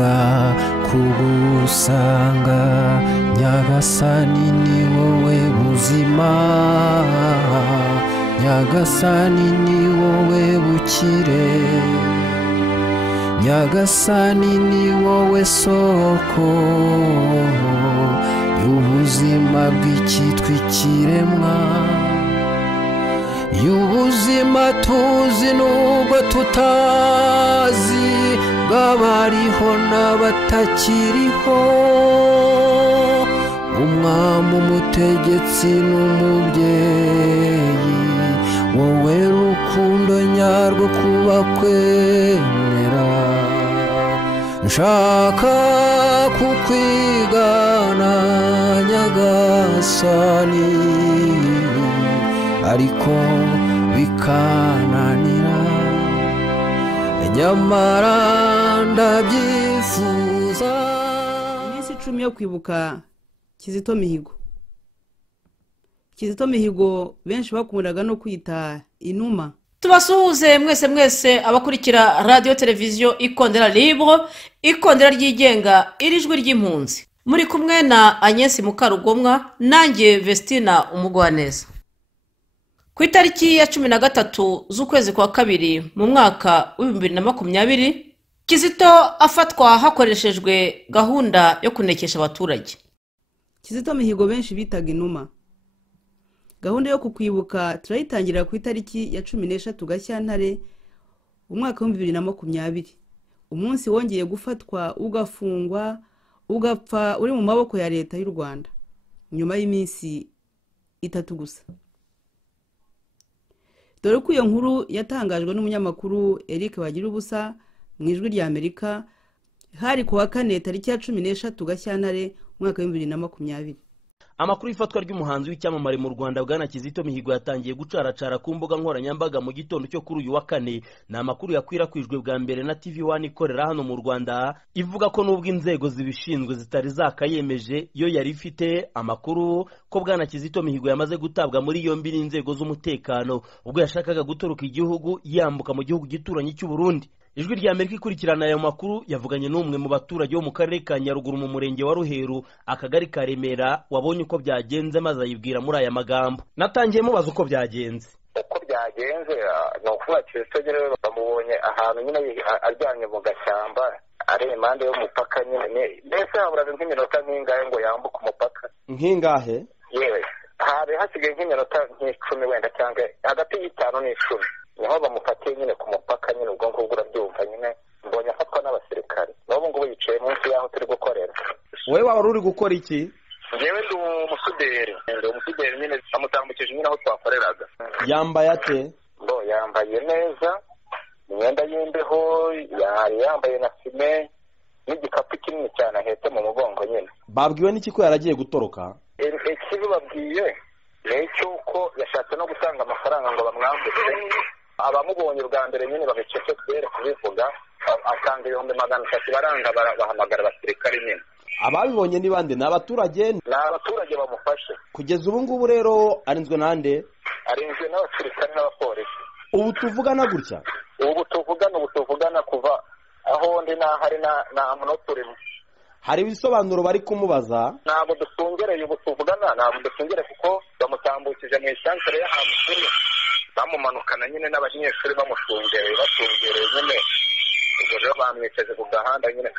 nifuza kugusanga nyagasani ni wowe buzima nyagasani ni wowe bukire nyagasani ni wowe soko y'ubuzima bw'icyitwa ikiremwa y'ubuzima tuzi nubwo tutazi bw'abariho n'abatakiriho umwami umutegetsi n'umubyeyi wowe rukundo nyarwo kuba kwemera nshaka kukwigana nyagasani ariko bikananira nyamara ndabyifuza. Iminsi 10 yo kwibuka Kizito Mihigo. Kizito Mihigo benshi bakundaga no kwita inuma. Tubasuhuze mwese abakurikira radio televiziyo Ikondera Libre, Ikondera ryigenga irijwi ry'impunzi. Muri kumwe na Agnes Mukarugomwa nanjye Vestina Umugwaneza. Ku itariki ya 13 z'ukwezi kwa kabiri mu mwaka wa 2020 Kizito afatwa hakoreshejwe gahunda yo kunekesha abaturage. Kizito Mihigo benshi bitaga inuma. Gahunda yo kukwibuka turayitangira ku itariki ya 13 Gashyantare umwaka wa 2020. Umunsi wongeye gufatwa ugafungwa ugapfa uri mu maboko ya leta y'u Rwanda nyuma y'iminsi 3 gusa. Dore ko iyo nkuru yatangajwe n'umunyamakuru Eric Bagirubusa mu ijwi rya Amerika hari kuwa 4 tariki ya 13 Gashyantare umwaka wa 2020. Amakuru ifatwa ry'umuhanzi w'icyamamare mu Rwanda bwana Kizito Mihigo yatangiye gucaracara ku mbuga nkoranyambaga mu gitondo cyo kuri uyu wa 4. Ni amakuru yakwirakwijwe bwa mbere na TV1 ikorera hano mu Rwanda ivuga ko nubwo inzego zibishinzwe zitari zakayemeje yo yari ifite amakuru ko bwana Kizito Mihigo yamaze gutabwa muri yombi n'inzego z'umutekano ubwo yashakaga gutoroka igihugu yambuka mu gihugu gituranye cy'u Burundi. Ijwi rya Amerika ikurikirana ayo makuru yavuganye n'umwe mu baturage bo mu karere ka Nyaruguru mu murenge wa Ruheru akagari ka Remera wabonye uko byagenze maze ayibwira muri aya magambo. Natangiye mubaza uko byagenze. Uko byagenze no kuba Kizito nyine bamubonye ahantu nyine aryamye mu gashyamba ari impande y'umupaka nyine mbese haburaga nk'iminota nk'ingahe ngo yambuke umupaka. Nk'ingahe? Yewe habe hasigaye nk'iminota nk'icumi wenda cyangwa hagati y'5 n'10 niho bamufatiye nyine ku mupaka nyine ubwo ngubwo urabyumva nyine mbonye afatwa n'abasirikare n'ubu ngubu yicaye munsi y'aho turi gukorera. Wowe waba uri gukora iki? Ngewe ndi umusuderi nyine amutambukije nyine aho twakoreraga. Yambaye ate? Yambaye neza imyenda y'imbeho yambaye na fime n'igikapu kinini cyane ahetse mu mugongo nyine. Babwiwe n'iki ko yaragiye gutoroka? Ikibi babwiye ni cyuko yashatse no gutanga amafaranga ngo bamwambutse. Abamubonye bwa mbere nyine babicece kubera kubivuga atanga 300 baranga bahamagara abasirikare nyine. Ababibonye ni bande? Ni abaturage? Ni abaturage bamufashe. Kugeza ubu ngubu rero arinzwe nande? Arinzwe n'abasirikare n'abapolisi. Ubu tuvugana gutya? Ubu tuvugana kuva aho ndi hari na amunoturi. Hari ibisobanuro bari kumubaza? Ntabwo dusungereye ubu tuvugana ntabwo dusungere kuko bamutambukije mu isantere y'ahamukuru bamumanukana nyine n'abanyeshuri bamushungereye nyine ubwo rero bamwicaje ku gahanda nyine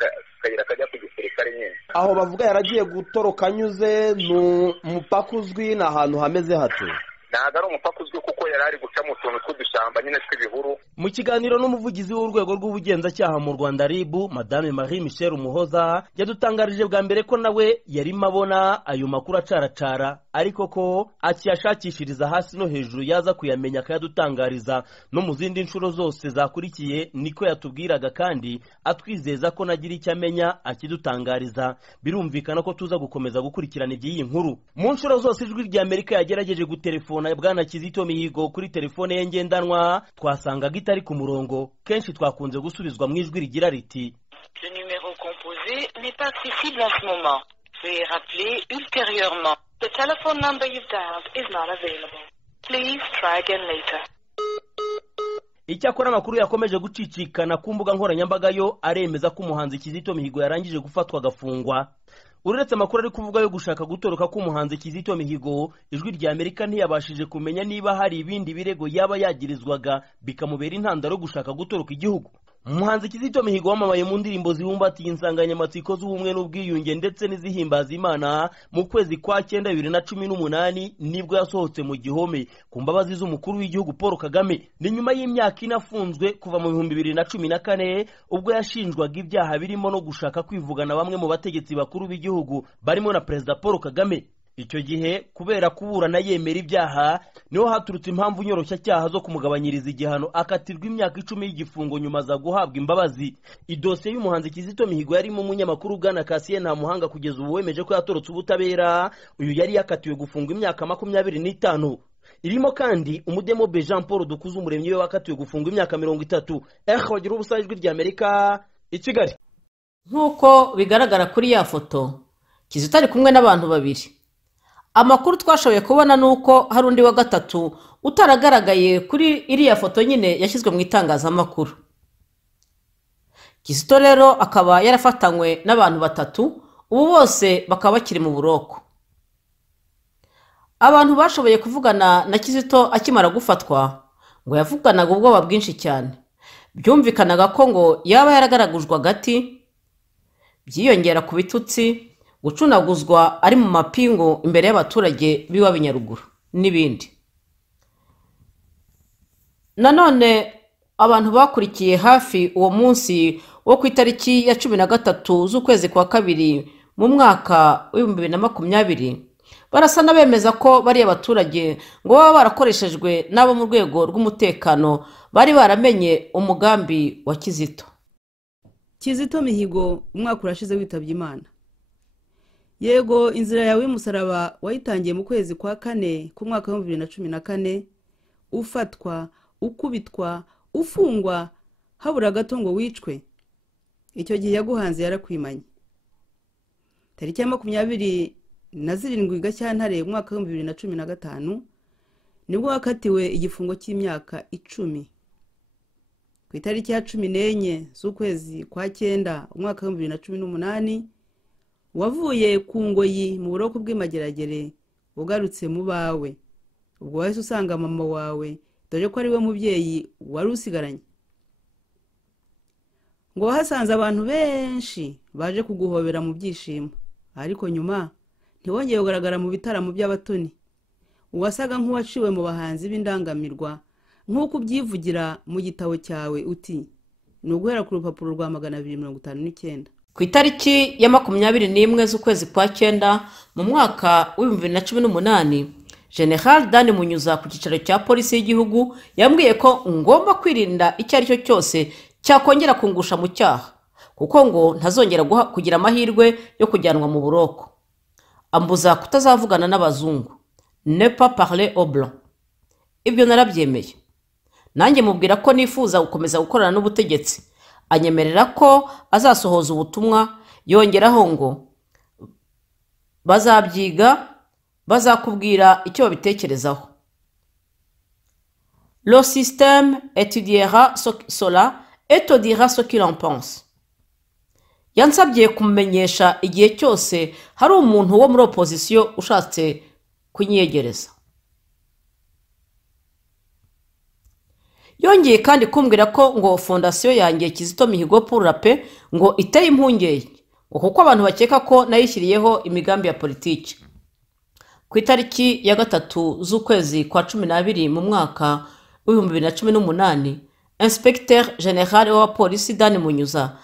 kayira kajya ku gisirikare nyine. Aho bavuga yaragiye gutoroka anyuze mu mupaka uzwi na ahantu hameze hate? Ntabwo ari umupaka uzwi kuko yari ari guca mu tuntu tw'udushyamba nyine tw'ibihuru. Mu kiganiro n'umuvugizi w'urwego rw'ubugenzacyaha mu Rwanda RIB Madame Marie Michel Umuhoza yadutangarije bwa mbere ko nawe yarimo abona ayo makuru acaracara ariko ko akiyashakishiriza hasi no hejuru yaza kuyamenya akayadutangariza no mu zindi nshuro zose zakurikiye niko yatubwiraga kandi atwizeza ko nagira icyo amenya akidutangariza. Birumvikana ko tuza gukomeza gukurikirana iby'iyi nkuru. Mu nshuro zose ijwi rya Amerika yagerageje gutelefona bwana Kizito Mihigo kuri telefone ye ngendanwa twasangaga itari ku murongo. Kenshi twakunze gusubizwa mu ijwi rigira riti Le numéro composé n'est pas accessible en ce moment. Veuillez rappeler ultérieurement. The telephone number you've dialed is not available. Please try again later. Icyakora amakuru yakomeje gucicikana ku mbuga nkoranyambaga yo aremeza ko umuhanzi Kizito Mihigo yarangije gufatwa agafungwa. Uretse amakuru ari kuvuga yo gushaka gutoroka k'umuhanzi Kizito Mihigo, ijwi rya Amerika ntiyabashije kumenya niba hari ibindi birego yaba yagirizwaga bikamubera intandaro gushaka gutoroka igihugu. Umuhanzi Kizito Mihigo wamamaye mu ndirimbo zibumbatiye insanganyamatsiko z'ubumwe n'ubwiyunge ndetse n'izihimbaza Imana mu kwezi kwa 9 2018 nibwo yasohotse mu gihome ku mbabazi z'umukuru w'igihugu Paul Kagame. Ni nyuma y'imyaka inafunzwe kuva mu 2014 ubwo yashinjwaga ibyaha birimo no gushaka kwivugana bamwe mu bategetsi bakuru b'igihugu barimo na Perezida Paul Kagame. Icyo gihe kubera kuburana yemera ibyaha niho haturutse impamvu nyoroshya cyaha zo kumugabanyiriza igihano akatirwa imyaka 10 y'igifungo nyuma za guhabwa imbabazi. Idosiye y'umuhanzi Kizito Mihigo yarimo umunyamakuru Bwana Cassien Ntamuhanga kugeza ubu wemeje ko yatorotse ubutabera. Uyu yari yakatiwe gufungwa imyaka 25. Irimo kandi umudemo Jean Paul Dukuze umuremyi we wakatiwe gufungwa imyaka 30. Wagira ubusa ijwi rya Amerika i Kigali. Nk'uko bigaragara kuri ya foto, Kizito ari kumwe n'abantu babiri. Amakuru twashoboye kubona nuko hari undi wa gatatu utaragaragaye kuri iriya foto nyine yashyizwe mu itangazamakuru. Kizito rero akaba yarafatanywe n'abantu batatu, ubu bose bakaba bakiri mu buroko. Abantu bashoboye kuvugana na Kizito akimara gufatwa ngo yavuganaga ubwoba bwinshi cyane. Byumvikanaga ko ngo yaba yaragaragujwe agati, byiyongera ku bitutsi, gucunaguzwa ari mu mapingu imbere y'abaturage b'iwabo Nyaruguru n'ibindi. Nanone abantu bakurikiye hafi uwo munsi wo ku itariki ya 13 z'ukwezi kwa 2 mu mwaka wa 2020 barasa n'abemeza ko bari abaturage ngo baba barakoreshejwe n'abo mu rwego rw'umutekano bari baramenye umugambi wa Kizito. Kizito Mihigo umwaka urashize witabye Imana. Yego inzira yawe y'umusaraba wayitangiye mu kwezi kwa 4 ku mwaka wa 2014, ufatwa, ukubitwa, ufungwa, habura gato ngo wicwe. Icyo gihe yaguhanze yarakwimanye. Tariki ya 27 Gashyantare umwaka wa 2015 nibwo wakatiwe igifungo cy'imyaka 10. Ku itariki ya 14 z'ukwezi kwa 9 umwaka wa 2018 wavuye ku ngoyi mu buroko bw'Imageragere ugarutse mu bawe. Ubwo wahise usanga mama wawe dore ko ari we mubyeyi wari usigaranye. Ngo wahasanze abantu benshi baje kuguhobera mu byishimo, ariko nyuma ntiwongeye kugaragara mu bitaramo by'abatoni. Uwasaga nk'uwaciwe mu bahanzi b'indangamirwa nk'uko ubyivugira mu gitabo cyawe uti ni uguhera ku rupapuro rwa 259. Ku itariki ya 21 z'ukwezi kwa 9 mu mwaka wa 2018, General Dani Munyuza ku cyicaro cya polisi y'igihugu yambwiye ko ngomba kwirinda icyo ari cyo cyose cyakongera kungusha mu cyaha, kuko ngo ntazongera kugira amahirwe yo kujyanwa mu buroko. Ambuza kutazavugana n'abazungu, ne pas parler aux blancs. Ibyo narabyemeye. Nanjye mubwira ko nifuza gukomeza gukorana n'ubutegetsi. Anyemerera ko azasohoza ubutumwa, yongeraho ngo bazabyiga, bazakubwira icyo babitekerezaho. Le système étudiera cela et te dira ce qu'il en pense. Yansabye kumenyesha igihe cyose hari umuntu wo muri opposition ushatse kunyegereza. Yongeye kandi kumbwira ko ngo fondation yanjye Kizito Mihigo pour la paix ngo iteye impungenge kuko abantu bakeka ko nayishyiriyeho imigambi ya politiki. Ku itariki ya 3 z'ukwezi kwa 12 mu mwaka wa 2018, Inspecteur General wa polisi Dani Munyuza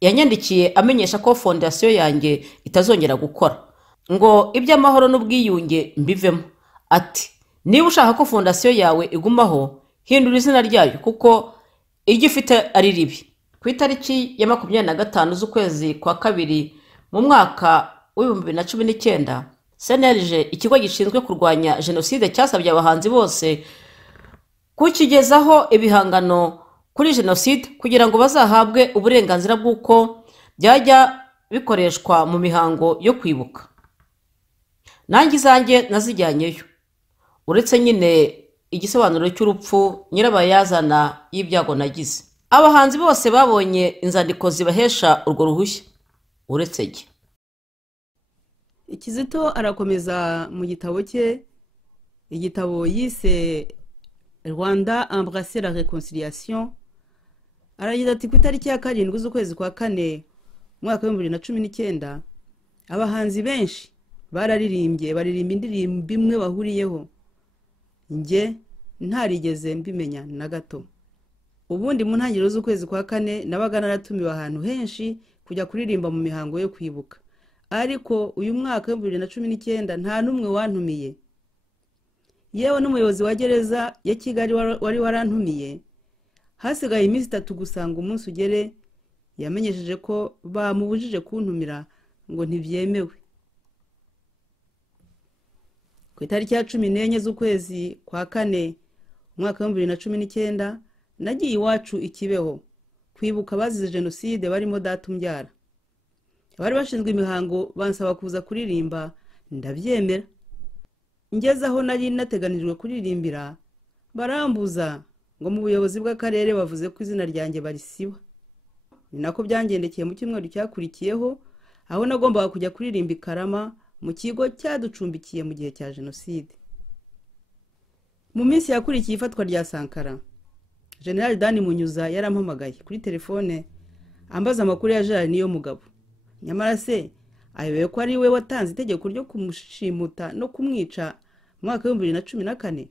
yanyandikiye amenyesha ko fondation yanjye itazongera gukora, ngo iby'amahoro n'ubwiyunge mbivemo. Ati niba ushaka ko fondation yawe igumaho, hindura izina ryayo kuko iryo ifite ari ribi. Ku itariki ya 25 z'ukwezi kwa 2 mu mwaka wa 2019, CNLG ikigo gishinzwe kurwanya jenoside cyasabye abahanzi bose kukigezaho ibihangano kuri jenoside kugira ngo bazahabwe uburenganzira bw'uko byajya bikoreshwa mu mihango yo kwibuka. Nanjye izanjye nazijyanyeyo. Uretse nyine igisobanuro cy'urupfu nyirabayazana y'ibyago nagize. Abahanzi bose babonye inzandiko zibahesha urwo ruhushya uretse jye. Kizito arakomeza mu gitabo cye, igitabo yise Rwanda Embrasser la Réconciliation, aragira ati ku itariki ya 7 z'ukwezi kwa 4 mwaka wa 2019 abahanzi benshi bararirimba indirimbo imwe bahuriyeho, njye ntarigeze mbimenya na gato. Ubundi mu ntangiriro z'ukwezi kwa 4 nabaga naratumiwe ahantu henshi kujya kuririmba mu mihango yo kwibuka, ariko uyu mwaka wa 2019 nta numwe wantumiye. Yewe n'umuyobozi wa gereza ya Kigali wari warantumiye, hasigaye iminsi 3 gusanga umunsi ugere yamenyesheje ko bamubujije kuntumira ngo ntibyemewe. Ku itariki ya 14 z'ukwezi kwa 4 umwaka wa 2019 nagiye iwacu ikibeho kwibuka abazize jenoside barimo data umbyara. Abari bashinzwe imihango bansaba kuza kuririmba, ndabyemera. Ngeze aho nari nateganijwe kuririmbira barambuza ngo mu buyobozi bw'akarere bavuze ko izina ryanjye barisiba. Ni nako byangendekeye mu cyumweru cyakurikiyeho, aho nagombaga kujya kuririmba i Karama mu kigo cyaducumbikiye mu gihe cya jenoside. Mu minsi yakurikiye ifatwa rya Sankara, General Dani Munyuza yarampamagaye kuri telefone ambaza amakuru ya Gerard Niyomugabo. Nyamara se ayobewe ko ari we watanze itegeko ryo kumushimuta no kumwica mu mwaka wa 2014.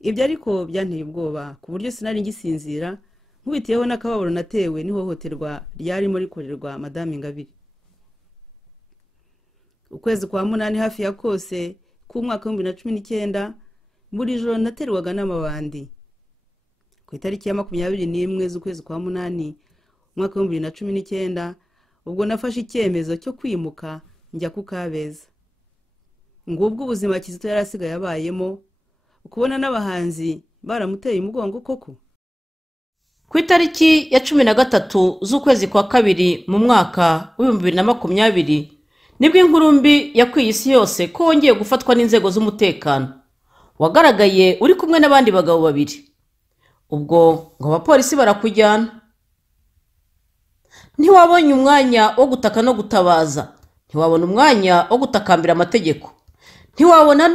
Ibyo ariko byanteye ubwoba ku buryo sinari ngisinzira, nkubitiyeho n'akababaro natewe n'ihohoterwa ryarimo rikorerwa Madame Ingabire. Ukwezi kwa 8 hafi ya kose ku mwaka wa 2019 buri joro naterwaga n'amabandi. Ku itariki ya 21 z'ukwezi kwa 8 umwaka wa 2019 ubwo nafashe icyemezo cyo kwimuka njya ku Kabeza. Ngubwo ubuzima Kizito yarasigaye yabayemo, ukubona n'abahanzi baramuteye umugongo koko. Ku itariki ya 13 z'ukwezi kwa 2 mu mwaka wa 2020 nibwo inkuru mbi yakwiye isi yose ko wongeye gufatwa n'inzego z'umutekano. Wagaragaye uri kumwe n'abandi bagabo 2. Ubwo ngo abapolisi barakujyana. Ntiwabonye umwanya wo gutaka no gutabaza, ntiwabona umwanya wo gutakambira amategeko, ntiwabona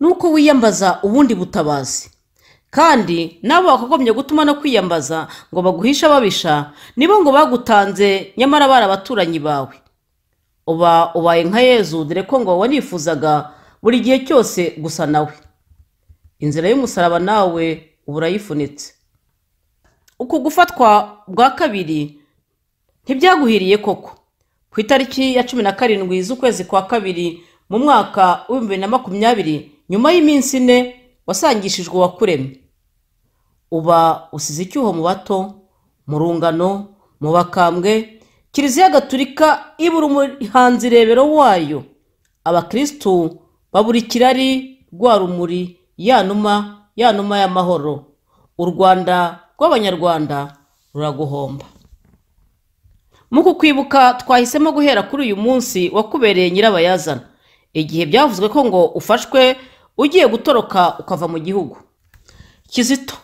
nuko wiyambaza ubundi butabazi. Kandi nabo bakagomye gutuma no kwiyambaza ngo baguhisha babisha, nibo ngo bagutanze nyamara barabaturanyi bawe. Ubaye nka Yezu, dore ko ngo wanifuzaga buri gihe cyose gusa nawe. Inzira y'umusaraba nawe uburayifunitse. Uko gufatwa bwa kabiri ntibyaguhiriye koko. Ku itariki ya 17 z'ukwezi kwa 2 mu mwaka wa 2020 nyuma y'iminsi 4 wasangishijwe wakuremye. Uba usize icyuho mu bato, mu rungano, mu bakambwe. Kiliziya Gatulika ibura umuhanzi rebero wayo. Abakristu babura ikirari rwa rumuri, ya numa y'amahoro. U Rwanda rw'Abanyarwanda ruraguhomba. Muku kwibuka twahisemo guhera kuri uyu munsi wakubereye nyirabayazana, igihe byavuzwe ko ngo ufashwe ugiye gutoroka ukava mu gihugu. Kizito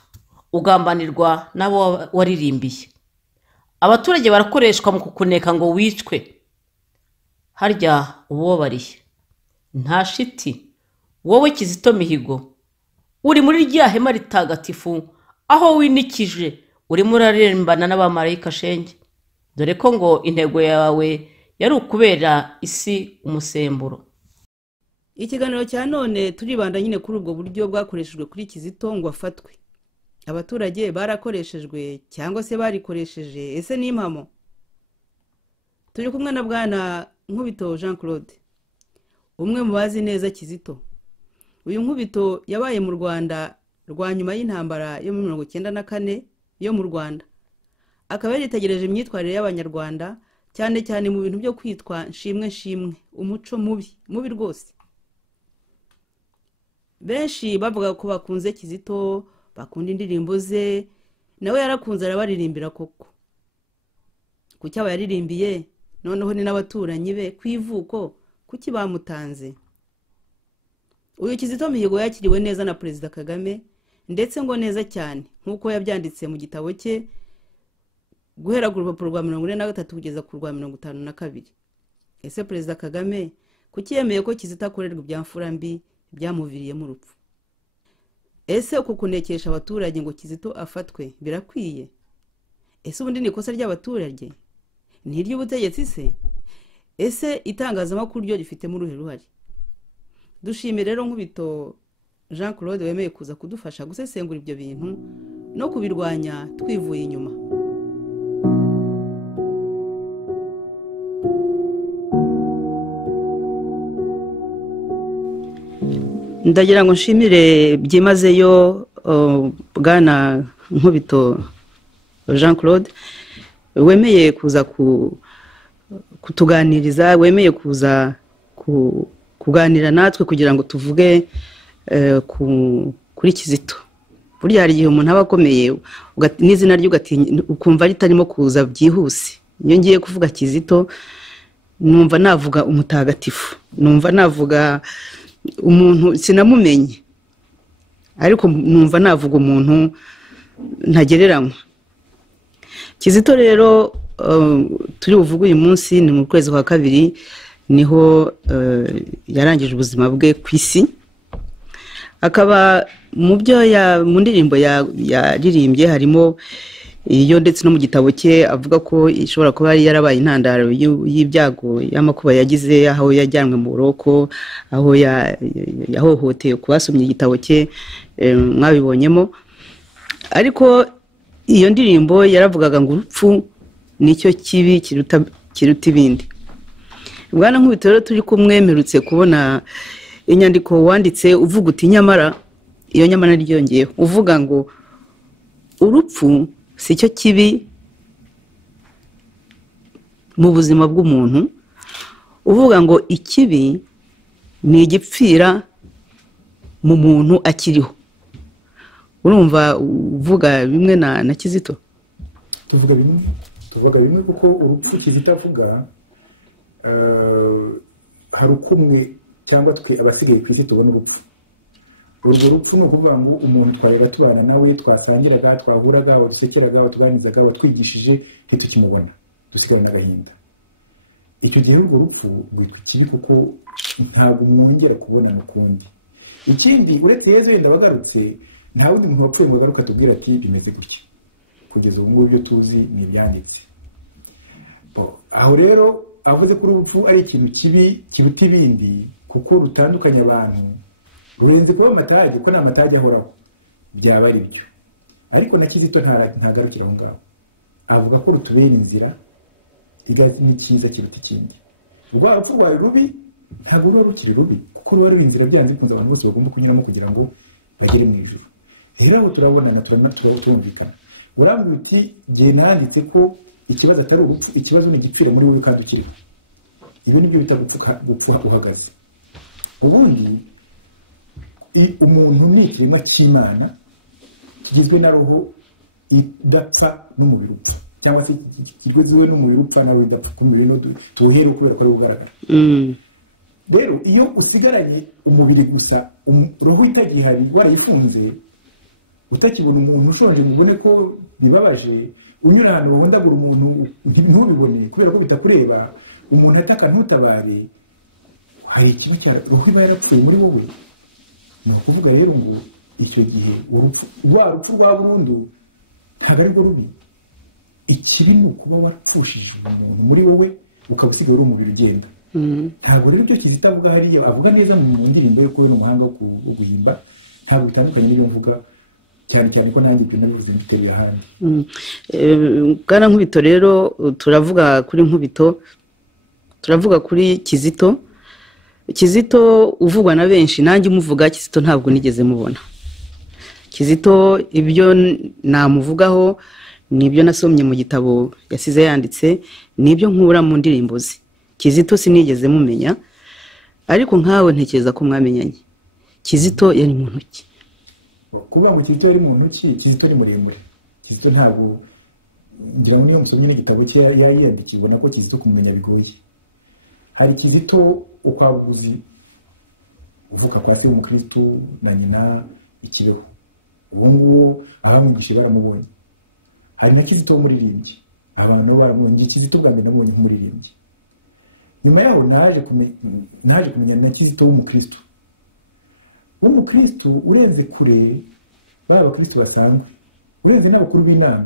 ugambanirwa nabo waririmbiye. Abaturage barakoreshwa mu kukuneka ngo wicwe. Harya ububabariye nta shiti. Wowe Kizito Mihigo uri muri rya hema ritagatifu aho winikije urimo urarembana n'abamarayika shenge, dore ko ngo intego yawe yari ukubera isi umusemburo. Ikiganiro cya none turibanda nyine kuri ubwo buryo bwakoreshejwe kuri Kizito ngo afatwe. Abaturage barakoreshejwe cyangwa se barikoresheje, ese ni impamo? Turi kumwe na Bwana Nkubito Jean Claude, umwe mu bazi neza Kizito. Uyu Nkubito yabaye mu Rwanda rwa nyuma y'intambara yo mu 1994 yo mu Rwanda. Akaba yaritegereje imyitwarire y'Abanyarwanda cyane cyane mu bintu byo kwitwa nshimwe, umuco mubi rwose. Benshi bavuga ko bakunze Kizito, bakunda indirimbo ze, nawe yarakunze arabaririmbira koko. Kuki aba yaririmbiye noneho ni n'abaturanyi be kwivuko kuki bamutanze? uyu Kizito Mihigo yakiriwe neza na Perezida Kagame ndetse ngo neza cyane nk'uko yabyanditse mu gitabo cye guhera ku rupapuro rwa 43 kugeza ku rwa 52. Ese Perezida Kagame kuki yemeye ko Kizito akorerwa ibyamfura mbi byamuviriyemo urupfu? Ese uko kunekesha abaturage ngo Kizito afatwe birakwiye? Ese ubundi ni ikosa ry'abaturage? Ni iry'ubutegetsi se? Ese itangazamakuru ryo rifitemo uruhe ruhare? Dushimire rero Nkubito Jean Claude wemeye kuza kudufasha gusesengura ibyo bintu no kubirwanya twivuye inyuma. Ndagira ngo nshimire byimazeyo bwana Nkubito Jean Claude wemeye kuza kutuganiriza, wemeye kuza kuganira natwe kugira ngo tuvuge kuri Kizito. Burya hari igihe umuntu aba akomeye n'izina ryo ukumva ritarimo kuza byihuse. Iyo ngiye kuvuga Kizito numva navuga umutagatifu, numva navuga umuntu sinamumenye, ariko numva navuga umuntu ntagereranywa. Kizito rero turi buvuga uyu munsi ni mu kwezi kwa kabiri niho yarangije ubuzima bwe ku isi. Akaba mu byo mu ndirimbo yaririmbye harimo iyo ndetse no mu gitabo cye avuga ko ishobora kuba yarabaye intandaro y'ibyago y'amakuba yagize aho yajyanwe mu buroko, aho yahohoteye kubasomye igitabo cye mwabibonyemo. Ariko iyo ndirimbo yaravugaga ngo urupfu nicyo kibi kiruta ibindi. Bwana Nkubito rero turi kumwemerutse kubona inyandiko wanditse uvuga uti nyamara iyo nyamara ryongeye uvuga ngo urupfu si cyo kibi mu buzima bw'umuntu, uvuga ngo ikibi ni igipfira mu muntu akiriho. Urumva uvuga bimwe na Kizito? tuvuga bimwe kuko urupfu Kizito avuga hari ukumwe cyangwa twe abasigaye ku isi tubona urupfu. Urwo rupfu ni ukuvuga ngo umuntu twajyaga tubana nawe, twasangiraga, twahuraga, wadusekeraga, watuganirizaga, watwigishije, ntitukimubona, dusigaye n'agahinda. Icyo gihe urwo rupfu rwitwa ikibi kuko ntabwo mwongera kubona n'ukundi. Ikindi uretse Yezu wenda wagarutse, nta wundi muntu wapfuye ngo agaruka atubwira ati bimeze gutya. Kugeza ubu ngubu ibyo tuzi ni ibyanditse. Aho rero avuze ko urupfu ari ikintu kibi kiruta ibindi kuko rutandukanya abantu, rurenze kuba amatage, ko nta matage ahoraho, byaba ari byo. Ariko na Kizito ntagarukira aho ngaho, avuga ko rutubera inzira ni cyiza kiruta ikindi. Rwa rupfu rwawe rubi ntabwo ruba rukiri rubi kuko ruba ruri inzira byanze bikunze abantu bose bagomba kunyuramo kugira ngo bagere mu ijuru. Rero aho turabonana turumvikana. Urambwira uti gihe nanditse ko ikibazo atari urupfu, ikibazo ni igipfira muri wowe kandi ukiriho. Ibi nibyo bita gupfa uhagaze. Ubundi umuntu ni ikiremwa cy'Imana kigizwe na roho idapfa n'umubiri upfa, cyangwa se kigizwe n'umubiri upfa nawe idapfa kumubiri no tuhere kubera ko ari ugaragara. Rero iyo usigaranye umubiri gusa, roho itagihari warayifunze, utakibona umuntu ushonje mubone ko bibabaje, unyura ahantu wahondagura umuntu ntubibone kubera ko bitakureba, umuntu ataka ntutabare, hari ikintu cya roho iba yarapfuye muri wowe. Ni ukuvuga rero ngo icyo gihe urupfu rwa burundu ntabwo ari rwo rubi. Ikibi ni ukuba warapfushije umuntu muri wowe ukabusigaye uri umubiri ugenda. Ntabwo rero icyo Kizito avuga hariya, avuga neza mu ndirimbo yo kubona umuhanga wo guhimba, ntabwo bitandukanye n'iyo mvuga, cyane cyane ko nanjye ibyo nabivuze mbitereye ahandi. Bwana Nkubito rero turavuga kuri Nkubito, turavuga kuri Kizito. Kizito uvugwa na benshi, nanjye umuvuga Kizito ntabwo nigeze mubona. Kizito ibyo namuvugaho nibyo nasomye mu gitabo yasize yanditse, nibyo nkura mu ndirimbo ze. Kizito sinigeze mumenya, ariko nkawe ntekereza ko mwamenyanye. Kizito yari muntu ki? Kuba mu Kizito yari muntu ki? Kizito ni muremure. Kizito ntabwo ngira ngo niyo musomye n'igitabo cye yandikiye ubona ko Kizito kumenya bigoye. Hari Kizito ukwabuzi uvuka kwa se w'umukristo na nyina ikibeho. Uwo nguwo abamwigishe baramubonye. Hari na Kizito w'umuririmbyi, abantu nabo baramubonye. Kizito bwa mbere nabonye nk'umuririmbyi. Nyuma yaho naje kumenya na Kizito w'umukristo. W'umukristo urenze kure baba abakristo basanzwe, urenze n'abakuru b'inama,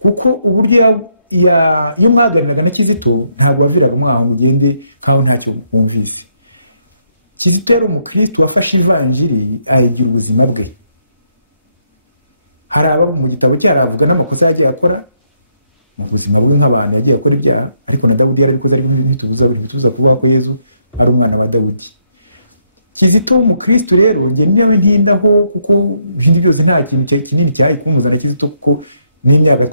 kuko uburyo iyo mwaganiraga na Kizito ntabwo waviraga mwaho mugende nkaho ntacyo mwumvise. Kizito yari umukristo wafashe ivanjiri ayigira ubuzima bwe. Hari aba mu gitabo cye haravuga n'amakosa yagiye akora mu buzima bwe nk'abantu yagiye akora ibyaha, ariko na Dawudi yarabikoze, ariko ntitubuza kuvuga ko Yezu ari umwana wa Dawudi. Kizito w'umukristo rero njye niyo ntindaho, kuko ibindi byose nta kintu kinini cyari kumuzana Kizito, kuko n'imyaka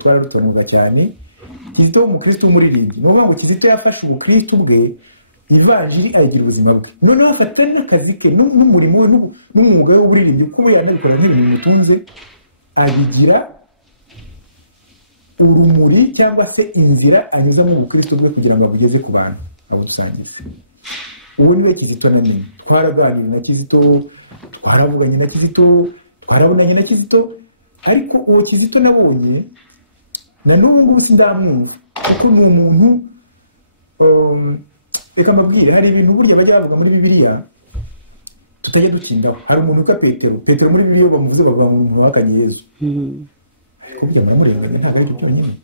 twararutanwaga cyane. Kizito w'umukristo w'umuririmbyi, ni ukuvuga ngo Kizito yafashe ubukristo bwe, ivanjiri ayigira ubuzima bwe, noneho afata n'akazi ke n'umurimo we n'umwuga we w'uburirimbyi, kuko buriya anabikora nk'ibintu bimutunze, abigira urumuri cyangwa se inzira anyuza mu bukristo bwe kugira ngo abugeze ku bantu abusangize. Uwo niwe Kizito namenye. Twaraganiriye na Kizito, twaravuganye na Kizito, twarabonanye na Kizito, ariko uwo Kizito nabonye na n'ubu sindamwumva, kuko ni umuntu reka mbabwire, hari ibintu burya bajya bavuga muri Bibiliya tutajya dukindaho. Hari umuntu witwa Petero muri Bibiliya bamuvuze bavuga ngo umuntu wahakanye Yezu. Kubya muramurenganya ntabwo ari cyo nyine.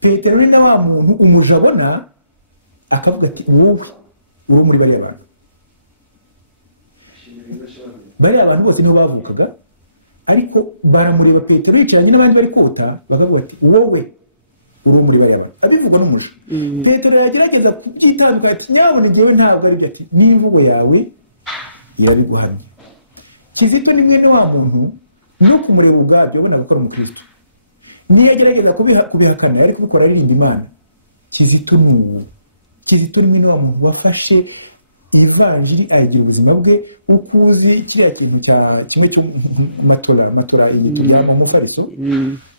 Petero ni na wa muntu umuja abona akavuga ati wowe uri muri bariya bantu. Bariya abantu bose niho bavukaga, ariko baramureba Petero yicaranye n'abandi bari kota, bakavuga ati wowe uri muri bariya bantu. Abivuga n'umuja. Petero yagerageza kubyitandukanya ati nyabona njyewe ntabwo ari byo, ati n'imvugo yawe irabiguhamya. Kizito ni mwene wa muntu no kumureba ubwabyo abonaga ko ari umukristo. Niyo yagerageza kubihakana yari kubikora aririmba Imana. Kizito ni mwene wa muntu wafashe ivanjiri ayigira ubuzima bwe, ukuzi kiriya kintu cya kimwe cyo matora y'igituyamo mu fariso,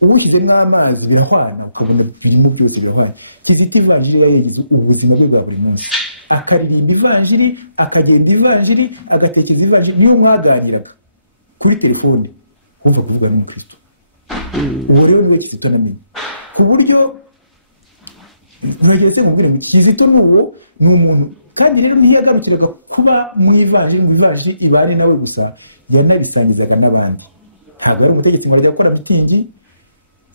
ubushyize n'amazi birahwana, ukabona birimo byose birahwana. Kizito ivanjiri yayigize ubuzima bwe bwa buri munsi, akaririmba ivanjiri, akagenda ivanjiri, agatekereza ivanjiri. Niyo mwaganiraga kuri telefone kumva kuvuga n'umukristo. Uwo rero niwe Kizito namenye, ku buryo nageze mubwire ngo Kizito n'uwo ni umuntu. Kandi rero ntiyagarukiraga kuba mu ivanjiri ibane nawe gusa, yanabisangizaga n'abandi. Ntabwo ari umutegetsi ngo ajya gukora mitingi,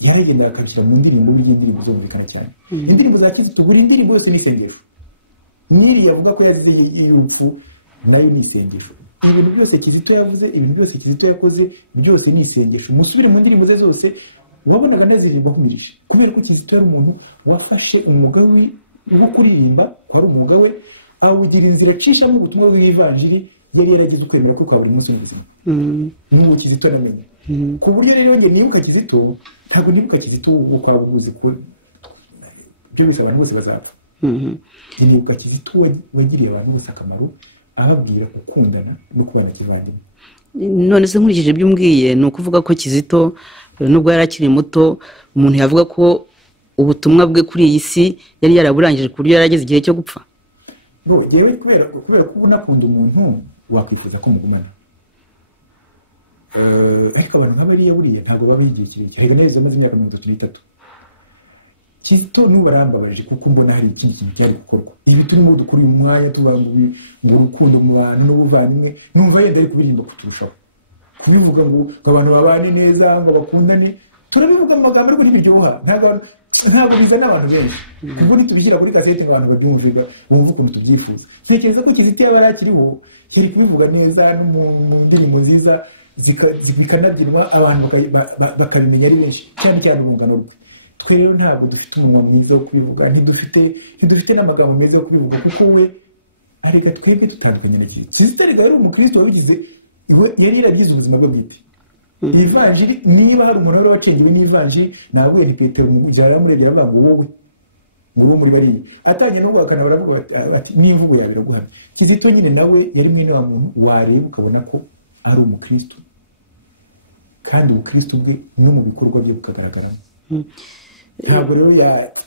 yaragendaga akabishyira mu ndirimbo y'indirimbo zumvikana cyane. Indirimbo za Kizito, buri ndirimbo yose ni isengesho. N'iriya avuga ko yazize y'urupfu nayo ni isengesho. Ibintu byose Kizito yavuze, ibintu byose Kizito yakoze, byose ni isengesho. Musubire mu ndirimbo ze zose wabonaga naziririmba humirije, kubera ko Kizito yari umuntu wafashe umwuga wo kuririmba, ko ari umwuga we, awugira inzira acishamo ubutumwa bw'ivanjiri. Yari yaragize ukwemera ko kwa buri munsi n'ubuzima. N'ubu Kizito namenye, ku buryo rero njye nibuka Kizito, ntabwo nibuka Kizito wo kwa buguzi ko byo bisa abantu bose bazapfa. Nibuka Kizito wagiriye abantu bose akamaro, ababwira gukundana no kubana kivandimwe. None se nkurikije ibyo umbwiye, ni ukuvuga ko Kizito nubwo yari akiri muto, umuntu yavuga ko ubutumwa bwe kuri iyi si yari yaraburangije ku buryo yarageze igihe cyo gupfa. Yewe kubera ko unakunda umuntu wakwifuza ko mugumana. Ariko abantu nk'abariya buriya ntabwo baba igihe kirekire, hega neza maze imyaka 33. Kizito n'ubu barambabaje, kuko mbona hari ikindi kintu cyari gukorwa. Ibi turimo dukora uyu mwanya tubanguye ngo urukundo mu bantu n'ubuvandimwe, numva yenda ari kubirimba kuturushaho. Kubivuga ngo abantu babane neza, ngo bakundane, turabivuga mu magambo ariko ntibiryoha. Ntabwo bizana abantu benshi, kuko nitubishyira kuri kasete ngo abantu babyumviga bumva ukuntu tubyifuza. Ntekereza ko Kizito yaba yakiriho yari kubivuga neza mu ndirimbo nziza, zikanabyinwa abantu bakabimenya ari benshi, cyane cyane urungano rwe. Twe rero ntabwo dufite umunwa mwiza wo kubivuga, ntidufite n'amagambo meza yo kubivuga, kuko we areka twebwe dutandukanye na Kizito. Kizito rero umukristo wabigize, yari yaragize ubuzima bwe bwite. Ivanjiri, niba hari umuntu wari wacengewe n'ivanjiri, ntabwo ni Petero umugujya yaramurebye aravuga ngo wowe ngo muri bariya, atangiye no guhakana baravuga ati n'imvugo yawe iraguhamya. Kizito nyine nawe yari mwene wa muntu wareba ukabona ko ari umukristo, kandi ubukristo bwe no mu bikorwa bye bukagaragaramo. Ntabwo rero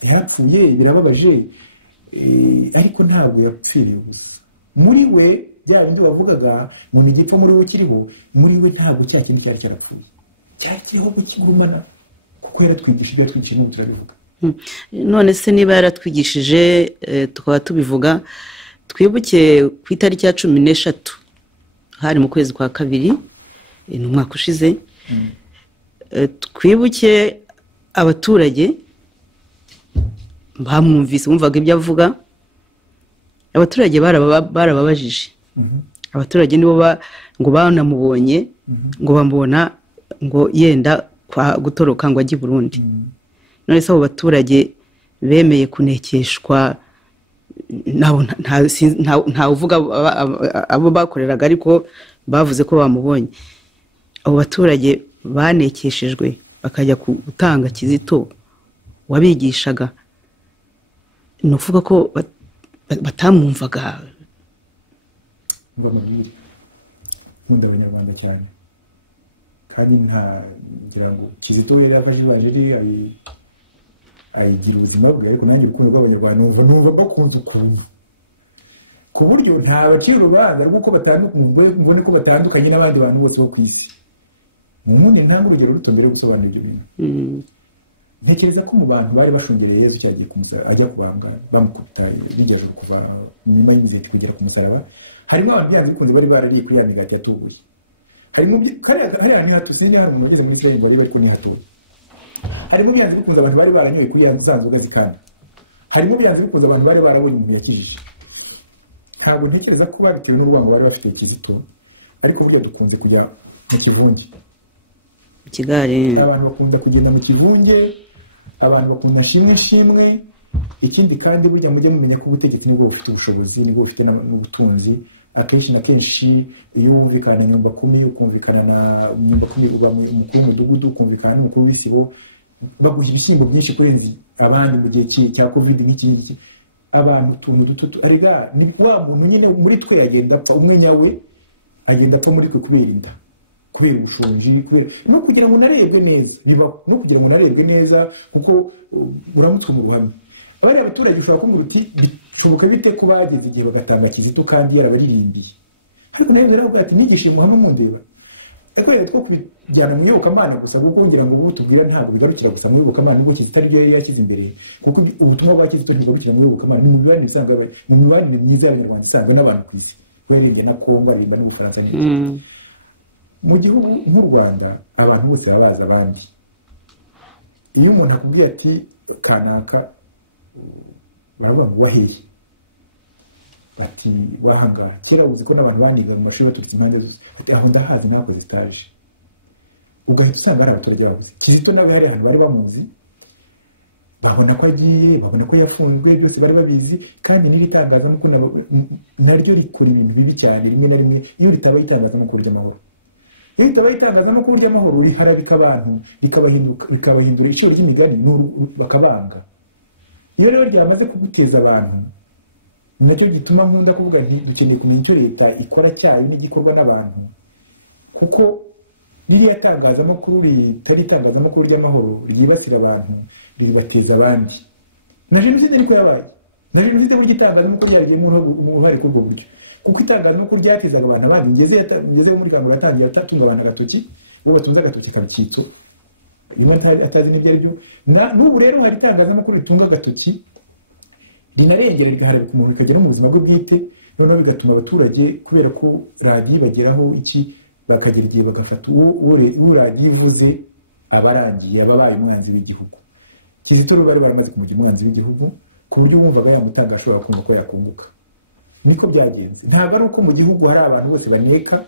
yapfuye, birababaje, ariko ntabwo yapfiriye ubusa. Muri we bya bindi wavugaga ngo ni igipfa muri we kiriho, muri we ntabwo cya kintu cyari cyarapfuye, cyari kiriho kukigumana kuko yaratwigishije, yatwigishije n'ubu turabivuga. none se niba yaratwigishije tukaba tubivuga, twibuke ku itariki ya 16 hari mu kwezi kwa kabiri ni umwaka ushize, twibuke abaturage bamwumvise, bumvaga ibyo avuga, abaturage barababajije, abaturage nibo ngo banamubonye, ngo bamubona ngo yenda gutoroka ngo ajye i Burundi. none se abo baturage bemeye kunekeshwa, nta uvuga abo bakoreraga ariko bavuze ko bamubonye. Abo baturage banekeshejwe bakajya gutanga Kizito wabigishaga, ni ukuvuga ko batamwumvaga. nkunda abanyarwanda cyane, kandi ngira ngo Kizito we yafashe ibajeri ayigira ubuzima bwe, ariko nanjye urukundo rw'abanyarwanda numva bakunze ukuntu, ku buryo nta bacira urubanza rw'uko batandukanye, mbone ko batandukanye n'abandi bantu bose bo ku isi. mu mpungenge ntabwo urugero ruto mbere yo gusobanura ibyo bintu. Ntekereza ko mu bantu bari bashungereye Yesu cyagiye ajya kubambwa bamukubita bigeje kuva mu nyuma y'imizeti kugera ku musaraba, harimo abantu byanze bikunze bari barariye kuri ya migati yatubuye, harimo hariya hatutse n'ahantu mu bageze muri Israel bari bari ko nihatuye, harimo byanze bikunze abantu bari baranyoye kuri ya nsanzwe zikana, harimo byanze bikunze abantu bari barabonye umuntu yakijije. Ntabwo ntekereza ko babitewe n'urwango bari bafite Kizito, ariko burya dukunze kujya mu kivunge, abantu bakunda kugenda mu kivunge, abantu bakunda shimwe. Ikindi kandi burya mujye mumenya ko ubutegetsi nibwo bufite ubushobozi, nibwo bufite n'ubutunzi. Akenshi na kenshi iyo wumvikana nyumba 10, ukumvikana na nyumba 10 umukuru w'umudugudu, ukumvikana n'umukuru w'isibo, baguha ibishyimbo byinshi kurenza abandi mu gihe cya covid n'iki abantu tuntu duto ariga ni wa muntu nyine muri twe yagenda apfa, umwe nyawe agenda apfa muri twe kubera inda, kubera ubushonji, kubera no kugira ngo narebwe neza, biba no kugira ngo narebwe neza kuko uramutse mu ruhame. Abari abaturage ushobora kumura uti bishoboka bite ko bageze igihe bagatanga Kizito kandi yarabaririmbiye, ariko nawe rero ati nigishe muhame mundeba, akwere two kubijyana mu yobokamana gusa, kuko ngira ngo ubu tubwira ntabwo bigarukira gusa mu yobokamana, nibwo Kizito ari byo yashyize imbere, kuko ubutumwa bwa Kizito ntigarukira mu yobokamana, ni mu mibanire isanga, mu mibanire myiza y'Abanyarwanda isanga n'abantu ku isi, werenge na Kongo, arimba n'Ubufaransa. Mu gihugu nk'u Rwanda abantu bose babaza abandi, iyo umuntu akubwiye ati kanaka baravuga ngo waheye, bati wahangara, kera uzi ko n'abantu baniga mu mashuri baturutse impande zose, ati aho ndahazi nakoze stage, ugahita usanga ari abaturage bavuze. Kizito nawe hari ahantu bari bamuzi, babona ko agiye, babona ko yafunzwe, byose bari babizi, kandi n'ibitangazamakuru naryo rikora ibintu bibi cyane rimwe na rimwe iyo ritaba itangazamakuru ry'amahoro. Iyo ritaba itangazamakuru ry'amahoro riharabika abantu, rikabahindura iciro ry'imigani bakabanga. Iyo rero ryamaze kuguteza abantu, nacyo gituma nkunda kuvuga nti dukeneye kumenya icyo leta ikora cyayo n'igikorwa n'abantu, kuko ririya tangazamakuru ritari itangazamakuru ry'amahoro ryibasira abantu, ribateza abandi. Na jenoside niko yabaye, na jenoside burya itangazamakuru ryagiye mu ruhare k'ubwo buryo, kuko itangazamakuru ryatezaga abantu abandi. Ngeze muri Kangura atangiye atatunga abantu agatoki, bo batunze agatoki kabikitso, rimwe atazi n'ibyo ari byo. N'ubu rero hari itangazamakuru ritunga agatoki, rinarengera rigaharabika umuntu rikagera mu buzima bwe bwite, noneho bigatuma abaturage kubera ko radiyo ibageraho bakagera igihe bagafata uwo radiyo ivuze abarangiye, ababaye umwanzi w'igihugu. Kizito rero bari baramaze kumugira umwanzi w'igihugu, ku buryo bumvaga yamutanga ashobora kumva ko yakunguka. Niko byagenze. Ntabwo ari uko mu gihugu hari abantu bose baneka,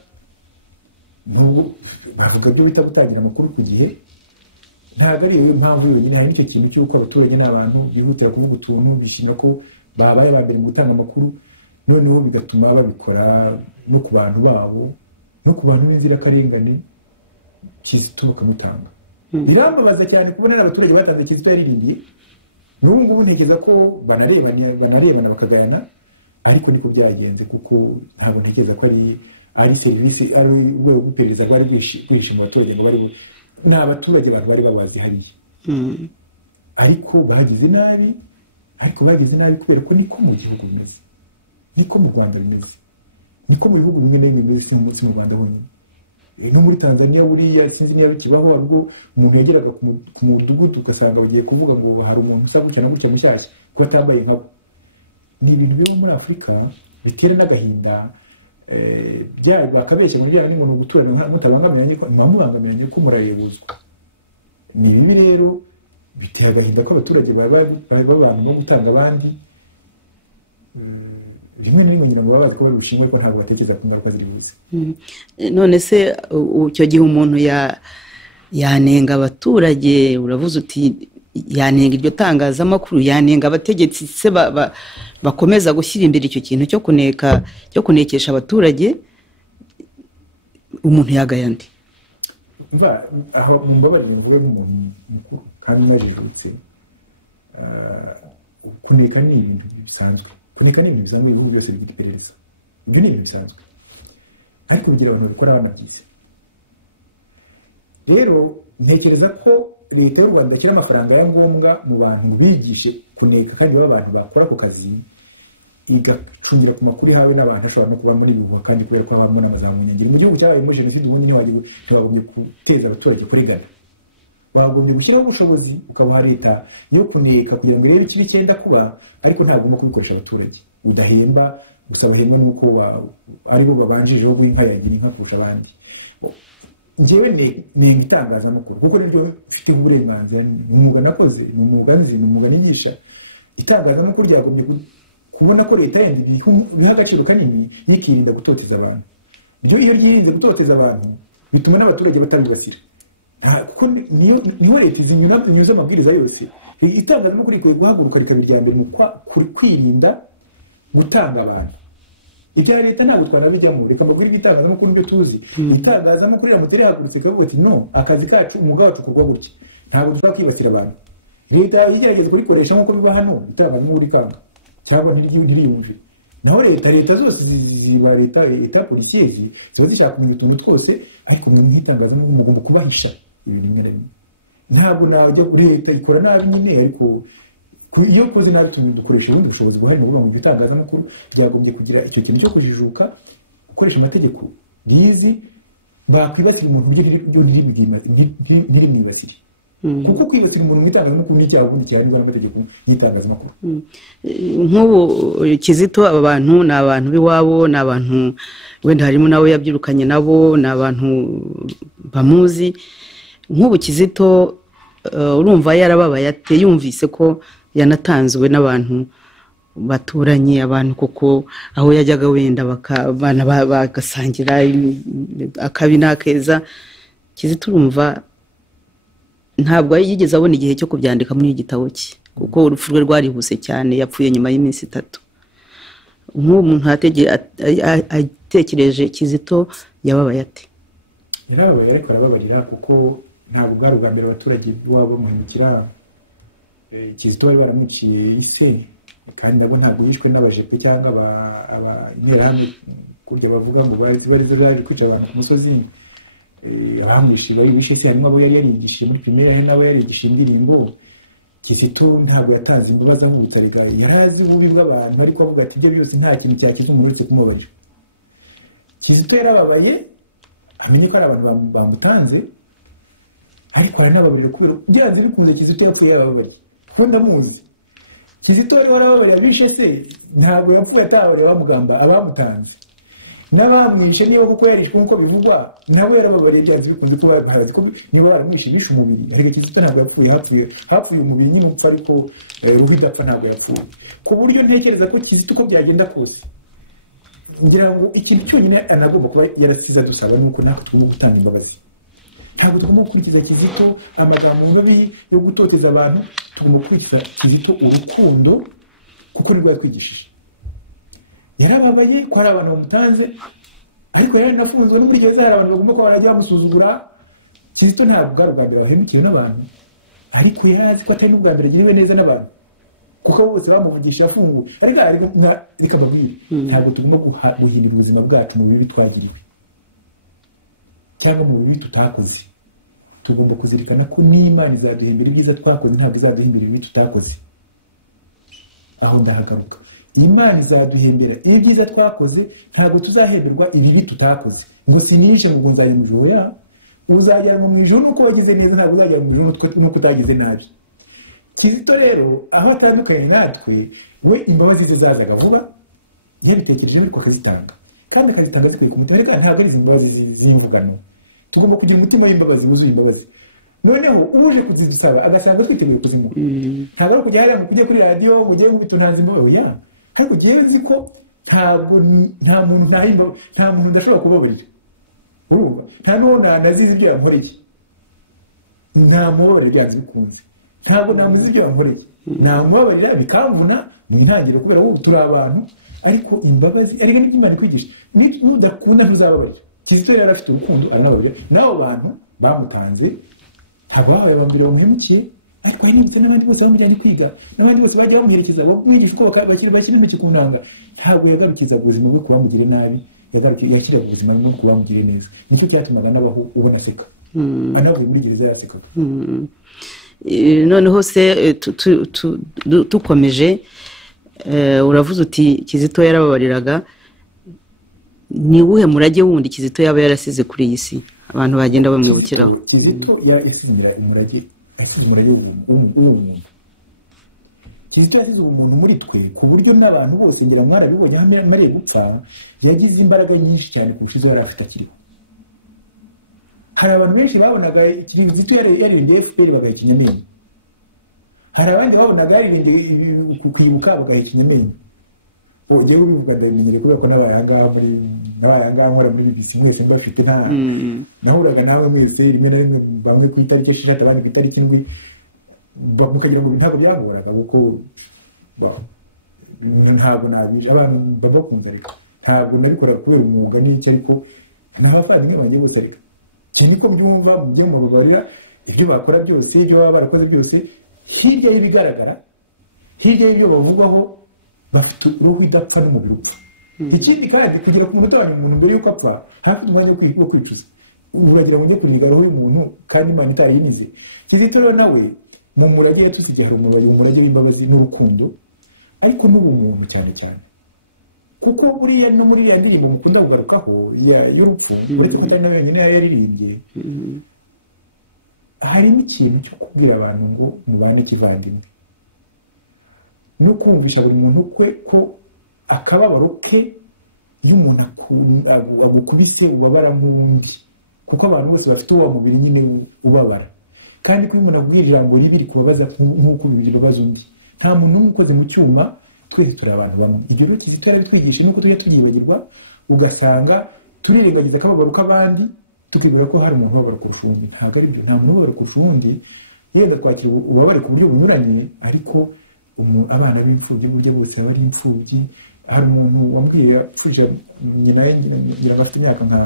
nubwo bavuga byo bita gutangira amakuru ku gihe, ntabwo ari iyo mpamvu yonyine. Hari n'icyo kintu cy'uko abaturage n'abantu bihutira kuvuga utuntu, bishimira ko babaye ba mbere mu gutanga amakuru, noneho bigatuma babikora no ku bantu babo, no ku bantu b'inzirakarengane. Kizito bakamutanga. Birambabaza cyane kubona n'abaturage batanze Kizito yaririndiye. N'ubu ngubu ntekereza ko banarebana bakagayana, ariko niko byagenze, kuko ntabwo ntekereza ko ari serivisi, ari urwego rw'iperereza rwari rwihishe mu baturage ngo bari n'abaturage bari babazi hariya. Ariko bagize nabi kubera ko niko mu gihugu bimeze, niko mu Rwanda bimeze. niko mu bihugu bimwe na bimwe mbese munsi mu Rwanda honyine no muri Tanzania buriya sinzi niba bikibaho ahubwo umuntu yageraga ku mudugudu ugasanga bagiye kuvuga ngo hari umuntu usa gutya na gutya mushyashya kuko atambaye nkabo. Ni ibintu byo muri Afurika bitera n'agahinda bakabeshya ngo bijyanye n'umuntu guturana mutabangamiranye ko mwamubangamiranye ko murayebuzwa. Ni bibi rero bitera agahinda ko abaturage babana no gutanga abandi rimwe na rimwe nyina ngo babazi ko bari bushingwe ko ntabwo batekereza ku ngaruka ziri buze. None se icyo gihe umuntu yanenga abaturage uravuze uti yanenga iryo tangazamakuru yanenga abategetsi se bakomeza gushyira imbere icyo kintu cyo kunekesha abaturage umuntu yagaya ndi aho mbabarira mvuga nk'umuntu mukuru kandi najijutse kuneka ni ibintu bisanzwe kuneka ni ibintu bisanzwe ibihugu byose bifite iperereza ibyo ni ibintu bisanzwe ariko bigira abantu babikora banagize. Rero ntekereza ko leta y'u Rwanda ishyira amafaranga ya ngombwa mu bantu bigishe kuneka kandi abantu bakora ku kazi igacungira ku makuru yawe n'abantu ashobora no kuba muri bihuha kandi kubera ko habamo n'amazamunyangiro mu gihugu cyabaye muri jenoside ubundi ntiwagombye guteza abaturage kurigana. Wagombye gushyiraho ubushobozi ukabuha leta yo kuneka kugira ngo irebe ikibi cyenda kuba ariko ntabwo no kubikoresha abaturage udahemba gusa bahemba nuko aribo babanjijeho guha yagira inka kurusha abandi. Njyewe ni itangazamakuru kuko niryo mfite uburenganzira umwuga nakoze ni umwuga nzi ni umwuga nigisha. Itangazamakuru ryagombye kubona ko leta yendi biha agaciro kanini yikirinda gutoteza abantu. Iyo ryirinze gutoteza abantu bituma n'abaturage batabibasira kuko niho leta inyuze amabwiriza yose. Itangazamakuru rikwiye guhaguruka rikabirya mbere mu kwirinda gutanga abantu. Ibya leta ntabwo twanabijyamo reka mbabwire itangazamakuru nibyo tuzi. Itangazamakuru riramutse rihagurutse kavuga ati no akazi kacu umwuga wacu kuva gutya ntabwo tuzakibasira abantu. Leta igerageza kurikoresha nk'uko biba hano itangazamakuru rikanga cyangwa ntiriyumve. Naho leta zose ziba leta polisiezi ziba zishaka kumenya utuntu twose ariko mu itangazamakuru mugomba kubahisha ibintu bimwe na bimwe. Ntabwo najya leta ikora nabi nyine ariko iyo koze nabi dukoresha ubundi bushobozi buhari mu rwego rw'itangazamakuru ryagombye kugira icyo kintu cyo kujijuka gukoresha amategeko bizi bakwibatira umuntu byo ntirimwibasire kuko kwibasira umuntu mu itangazamakuru n'icyaha ubundi cyahanirwa n'amategeko y'itangazamakuru. Nk'ubu Kizito aba bantu ni abantu b'iwabo ni abantu wenda harimo nawe yabyirukanye nabo ni abantu bamuzi. Nk'ubu Kizito urumva yarababaye ate yumvise ko yanatanzwe n'abantu baturanye abantu kuko aho yajyaga wenda bagasangira akabi n'akeza. Kizito urumva ntabwo yigeze abona igihe cyo kubyandika muri igitabo cye kuko urupfu rwe rwarihuse cyane yapfuye nyuma y'iminsi 3. Nk'umuntu atekereje Kizito yababaye ate? Yarababaye ariko arababarira kuko ntabwo bwari ubwa mbere abaturage b'iwabo bamuhemukira. Kizito bari baramuciye ise kandi nabo ntabwo bishwe n'abajepe cyangwa abanyerahamwe kurya bavuga ngo bari kwica abantu ku musozi. Abamwishe bari bishe cyane abo yari yarigishije muri primaire n'abo yarigishije indirimbo. Kizito ntabwo yatanze imbabazi amubutariga yarazi ububi bw'abantu ariko avuga ati ibyo byose nta kintu cyakiza umuntu uretse kumubabarira. Kizito yarababaye amenye ko ari abantu bamutanze ariko hari n'ababarira kubera byanze bikunze Kizito yapfuye yarababariye kuko ndamuzi. Kizito yari warababarira bishe se ntabwo yapfuye atabarira bamugamba abamutanze n'abamwishe niyo kuko yarishwe nkuko bivugwa nabo yarababariye byanze bikunze ko barazi ko niba baramwishe bishe umubiri ariko Kizito ntabwo hapfuye umubiri nyine upfa ariko ruhi idapfa ntabwo yapfuye ku buryo ntekereza ko Kizito uko byagenda kose ngira ngo ikintu cyonyine anagomba kuba yarasize dusaba nuko naho tugomba gutanga imbabazi. Ntabwo tugomba gukurikiza Kizito amagambo mabi yo gutoteza abantu. Tugomba gukurikiza Kizito urukundo kuko nibwo yatwigishije. Yarababaye ko ari abantu bamutanze ariko yari nafunzwe n'uburyo hari abantu bagomba kuba barajya bamusuzugura. Kizito ntabwo bwari ubwa mbere wahemukiwe n'abantu ariko yazi ko atari n'ubwa mbere agiriwe neza n'abantu kuko bose bamuvugisha afunguwe ariko reka mbabwire ntabwo tugomba guhindura ubuzima bwacu mu bibi twagiriwe cyangwa mu bibi tutakoze. Tugomba kuzirikana ko n'Imana izaduhimbira ibyiza twakoze ntabwo izaduhimbira ibibi tutakoze. Aho ndahagaruka Imana izaduhembera ibyiza twakoze, ntabwo tuzahemberwa ibibi tutakoze. Ngo sinishe ngo nzajya mu ijuru, ya uzajya mu ijuru nuko wagize neza, ntabwo uzajya mu ijuru nuko utagize nabi. Kizito rero aho atandukanye natwe, we imbabazi ze zazaga vuba, yabitekereje ariko akazitanga, kandi akazitanga zikuye ku mutima. Reka ntabwo ari izi mbabazi z'imvugano, tugomba kugira umutima w'imbabazi, wuzuye imbabazi. Noneho uje kuzidusaba agasanga twiteguye kuzimuha, ntabwo ari kujya hariya ngo kujye kuri radiyo ngo ujye ngo ntanze imbabazi, ya ariko ugiye nzi ko nta muntu udashobora kubabarira. Urumva nta n'uwo nazizi ibyo yankoreye, nta mubabarira byanze bikunze, ntabwo namuzi ibyo yankoreye, namubabarira bikamvuna mu ntangiriro kubera ubu turi abantu. Ariko imbabazi ariko n'ibyo Imana ikwigisha, nudakunda ntuzababarira. Kizito yari afite urukundo aranababarira, n'abo bantu bamutanze ntabwo babaye ba mbere bamuhemukiye, ariko hari n'ibyo n'abandi bose bamujyanye kwiga, n'abandi bose bajya bamuherekeza bamwigisha uko bashyira intoki ku ntanga. Ntabwo yagarukiza ubuzima bwe kuba mugire nabi, yashyira ubuzima bwe kuba mugire neza. Nicyo cyatumaga n'abaho ubona aseka, anavuye muri gereza yaseka. Noneho se dukomeje, uravuze uti Kizito yarababariraga. Ni uwuhe murage wundi Kizito yaba yarasize kuri iyi si abantu bagenda bamwibukiraho? Kizito yasize umurage w'umuntu. Kizito yasize umuntu muri twe ku buryo n'abantu bose ngira mwarabibonye amariye gupfa yagize imbaraga nyinshi cyane kurusha izo yari afite akiriho. Hari abantu benshi babonaga Kizito yaririmbye FPR bagaha ikinyamenyo, hari abandi babonaga yaririmbye kwibuka bagaha ikinyamenyo. Ugiye ubivuga ndamenyere kubera ko n'abaranga nkora muri BBC mwese mbafite nta nahuraga nawe mwese rimwe na rimwe, bamwe ku itariki 6 abandi ku itariki 7, mukagira ngo ntabwo byagoraga kuko ntabwo nabije abantu babakunze, ariko ntabwo nabikora kubera umwuga n'icyo, ariko n'abavandimwe banjye bose ariko niko byumva mujye mu babarira ibyo bakora byose, ibyo baba barakoze byose, hirya y'ibigaragara, hirya y'ibyo bavugaho, bafite uruhu idapfa n'umubiri upfa. Ikindi kandi kugira ku munota wanyu umuntu mbere yuko apfa hafi umwanya wo kwicuza, uragira ngo njye kurigara uri umuntu kandi Imana itari yinize. Kizito rero nawe mu murage yatusigiye hari umurage w'imbabazi n'urukundo, ariko n'ubumuntu cyane cyane, kuko buriya no muri ya ndirimbo mukunda kugarukaho y'urupfu, uretse ko cyane wenyine yaririmbye, harimo ikintu cyo kubwira abantu ngo mubane kivandimwe, no kumvisha buri muntu kwe ko akababaro ke iyo umuntu agukubise ubabara nk'undi, kuko abantu bose bafite uwo mubiri nyine ubabara, kandi ko umuntu abwira ijambo ribi rikubabaza nk'uko bibiri babaza undi. Nta muntu n'umwe ukoze mu cyuma, twese turi abantu bamwe. Ibyo rero Kizito yarabitwigisha, nuko tujya tubyibagirwa, ugasanga turirengagiza akababaro k'abandi, tukibwira ko hari umuntu ubabara kurusha undi. Ntabwo ari byo, nta muntu ubabara kurusha undi, yenda kwakira ubabare ku buryo bunyuranye, ariko abana b'imfubyi burya bose bari imfubyi. Hari umuntu wambwiye yapfuje nyina ngira afite imyaka nka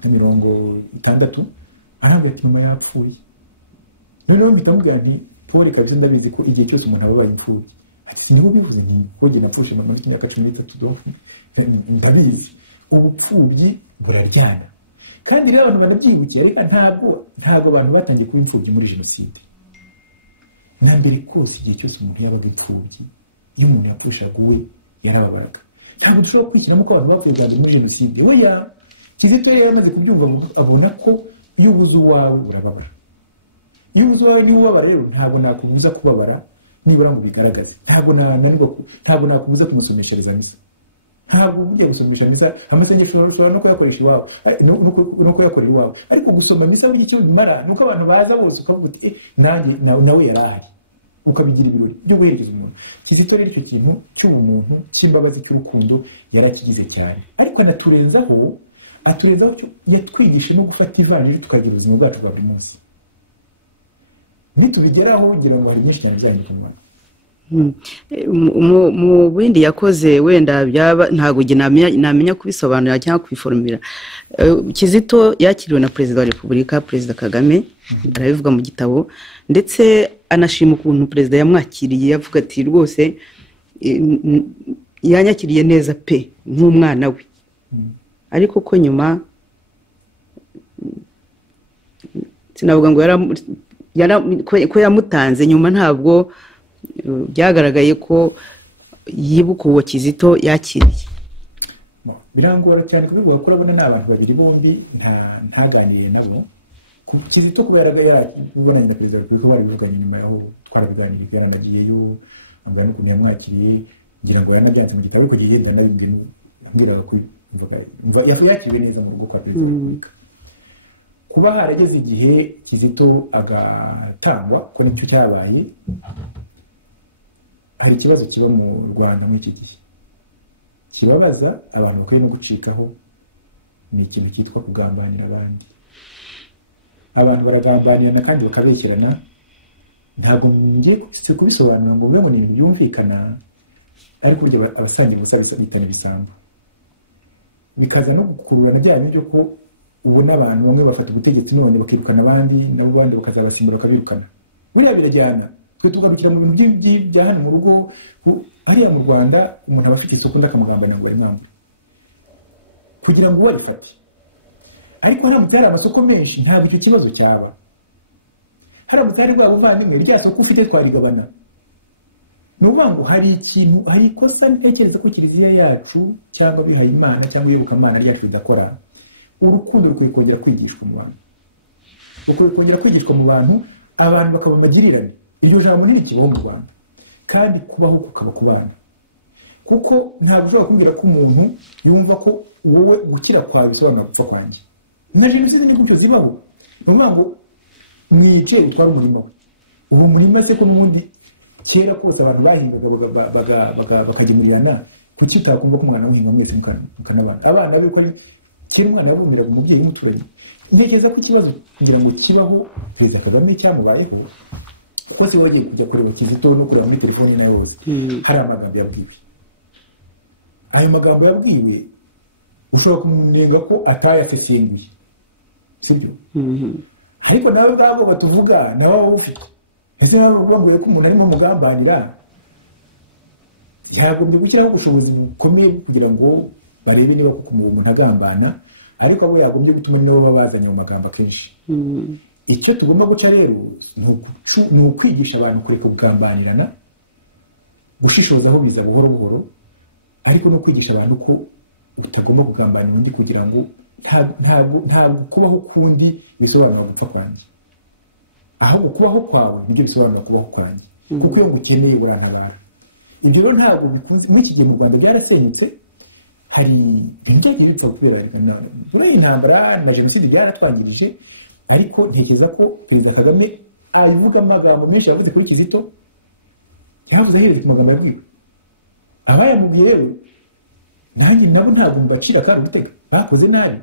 60, arambwira ati mama yapfuye. Noneho mpita mubwira nti Paul kabisa ndabizi ko igihe cyose umuntu ababaye imfubyi, ati siniko bivuze nti koge napfuje mama muri imyaka 13, ndabizi ubupfubyi buraryana. Kandi rero abantu banabyibukiye, ariko ntabwo abantu batangiye kuba imfubyi muri jenoside. Na mbere kose igihe cyose umuntu yabaga imfubyi, iyo umuntu yapfushaga uwe yarababaraga. Ntabwo dushobora kwishyiramo ko abantu bapfuye bwa mbere muri jenoside. Oya, Kizito yari yamaze kubyumva, abona ko iyo ubuze uwawe urababara. Iyo ubuze uwawe niba ubabara rero ntabwo nakubuza kubabara, nibura ngo bigaragaze. Ntabwo nakubuza kumusomeshereza misa. Ntabwo ugiye gusomesha misa amasengesho ushobora no kuyakoresha iwawe, no kuyakorera iwawe, ariko gusoma misa buri icyo bimara nuko abantu baza bose ukavuga uti nanjye nawe yarahari, ukabigira ibirori byo guherekeza umuntu. Kizito rero icyo kintu cy'ubumuntu, cy'imbabazi, cy'urukundo yarakigize cyane, ariko anaturenzaho yatwigisha no gufata ivanjiri tukagira ubuzima bwacu bwa buri munsi. Nitubigeraho ngira ngo hari byinshi cyane byandika umwana. Mu bindi yakoze wenda byaba ntago namenya kubisobanura cyangwa kubiformira. Kizito yakiriwe na Perezida wa Repubulika, Perezida Kagame, arabivuga mu gitabo, ndetse anashima ukuntu Perezida yamwakiriye, yavuga ati rwose yanyakiriye neza pe nk'umwana we. Ariko ko nyuma sinavuga ngo ko yamutanze, nyuma ntabwo byagaragaye ko yibuka uwo Kizito yakiriye. Birangora cyane kubivuga ko urabona n'abantu babiri bombi ntaganiriye nabo. Kizito kubera yarabonanye na perezida kuko barabivuganye nyuma yaho twarabiganiriye yaranagiyeyo angana n'ukuntu yamwakiriye ngira ngo yanabyanze mu gitabo ariko gihe ndanabindi mbwiraga ko yakiriwe neza mu rugo kwa perezida. Kuba harageze igihe Kizito agatangwa ko nicyo cyabaye, hari ikibazo kiba mu Rwanda muri iki gihe kibabaza abantu bakwiye no gucikaho, ni ikintu cyitwa kugambanira abandi. Abantu baragambanirana kandi bakabeshyerana, ntabwo ngiye kubisobanura ngo mube ni ibintu byumvikana, ariko burya abasangira ubusa bitana ibisambo, bikaza no gukururana byanyu byo ko ubona abantu bamwe bafata ubutegetsi none bakirukana abandi nabo bandi bakazabasimbura bakabirukana. Buriya birajyana, twe tugarukira mu bintu bya hano mu rugo. Hariya mu Rwanda umuntu aba afite isoko ndakamugambana ngo arimwambure kugira ngo warifate, ariko haramutse hari amasoko menshi ntabwo icyo kibazo cyaba. Haramutse hari rwa buvandimwe rya soko ufite twarigabana. Ni ukuvuga ngo hari ikintu, hari ikosa ntekereza ko Kiliziya yacu cyangwa bihaye Imana cyangwa iyobokamana ryacu ridakora. Urukundo rukwiye kongera kwigishwa mu bantu, rukwiye kongera kwigishwa mu bantu, abantu bakaba amagirirane. Iryo jambo niri kibaho mu Rwanda, kandi kubaho kukaba ku bana, kuko ntabwo ushobora kumbwira ko umuntu yumva ko wowe gukira kwawe bisobanura gupfa kwanjye. Na jenoside ni gutyo zibaho. Ni ukuvuga ngo mwice utwara umurimo we, ubu murima se ko n'ubundi kera kose abantu bahingaga bakagemurirana, kuki utakumva ko umwana w'uhinga mwese mukanabana abana be ko ari kera umwana yarumiraga umubyeyi w'umuturanyi. Ntekereza ko ikibazo kugira ngo kibaho Perezida Kagame cyamubayeho, kuko se wagiye kujya kureba Kizito no kureba muri telefone na yose, hari amagambo yabwiwe. Ayo magambo yabwiwe ushobora kumunenga ko atayasesenguye, sibyo? Ariko nawe ngabo batuvuga nawe wowe ufite ese nawe ubabwiye ko umuntu arimo mugambanira, yagombye gushyiraho ubushobozi bukomeye kugira ngo barebe niba kuko umuntu agambana, ariko abo yagombye gutuma nabo babazanye mu magambo akenshi. Icyo tugomba guca rero ni ukwigisha abantu kureka kugambanirana, gushishoza aho biza buhoro buhoro, ariko no kwigisha abantu ko utagomba kugambanira undi kugira ngo ntabwo kubaho kundi bisobanura gupfa kwanjye, ahubwo kubaho kwawe nibyo bisobanura kubaho kwanjye, kuko iyo ngukeneye urantabara. Ibyo rero ntabwo bikunze muri iki gihe mu Rwanda, byarasenyutse. Hari ibintu byagiye bipfa kubera intambara na jenoside byaratwangirije, ariko ntekereza ko Perezida Kagame avuga amagambo menshi yavuze kuri Kizito, yavuze ahereye ku magambo yabwiwe. Abayamubwiye rero nanjye nabo ntabwo mbacira kandi gutega, bakoze nabi.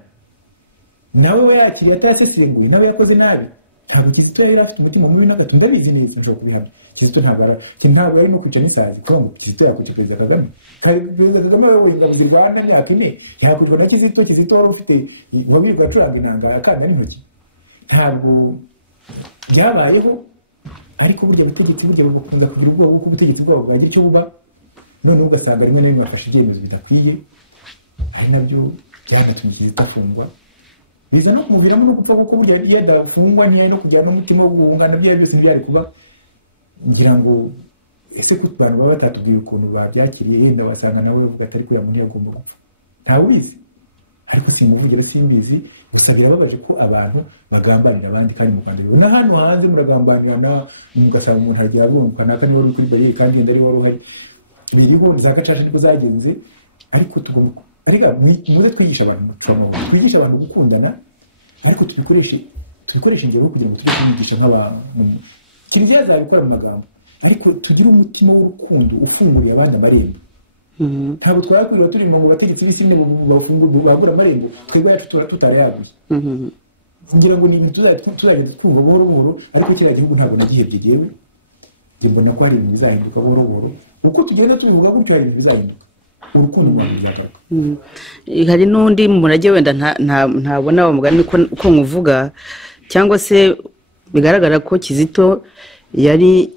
Nawe wayakiriye atasesenguye, nawe yakoze nabi. Ntabwo Kizito yari afite umutima mubi na gato, ndabizi neza nshobora kubihamya. Kizito ntabwo ari no kwica n'isazi, kuko Kizito yakwica Perezida Kagame. Perezida Kagame wewe yabuze Rwanda myaka ine, yakwicwa na Kizito wari ufite wabirwa acuranga inanga akanda n'intoki. Ntabwo byabayeho, ariko burya ubutegetsi burya bukunda kugira ubwoba bw'uko ubutegetsi bwabo bwagira icyo buba, none ugasanga rimwe na rimwe bafashe ibyemezo bidakwiye, ari nabyo byanatumye Kizito afungwa. Biza no kumuviramo no gupfa, kuko burya iyo adafungwa ntiyari no kugira n'umutima wo guhungana, byose ntibyari kuba. Ngira ngo ese ko abantu baba batatubwiye ukuntu babyakiriye, yenda basanga nawe bavuga atari ko yamuntu yagomba gupfa. Ntawe ubizi, ariko simuvugira simbizi. Gusa birababaje ko abantu bagambanira abandi, kandi mu Rwanda na hano hanze muragambanirana, mugasanga umuntu agiye arunguka naka niwe uri kuri barriere kandi yenda ari wari uhari. Biriho za gacaca niko zagenze, ariko tugomba muze twigisha abantu twigisha abantu gukundana, ariko tubikoreshe ingero kugira ngo tujye kubigisha nk'abantu. Kiliziya zabikora mu magambo, ariko tugire umutima w'urukundo ufunguriye abandi amarembo. Ntabwo twakwiriye turi mu bategetsi b'isi bagura amarembo, twebwe yacu tutarayaguye. Ngira ngo ni tuzagenda twumva buhoro buhoro, ariko kiriya gihugu ntabwo nagihebye jewe. Mbona ko hari ibintu bizahinduka buhoro buhoro, uko tugenda tubivuga gutyo hari ibintu bizahinduka, urukundo rwawe ruzagaruka. Hari n'undi murage wenda ntabona wa mugani uko nkuvuga, cyangwa se bigaragara ko Kizito yari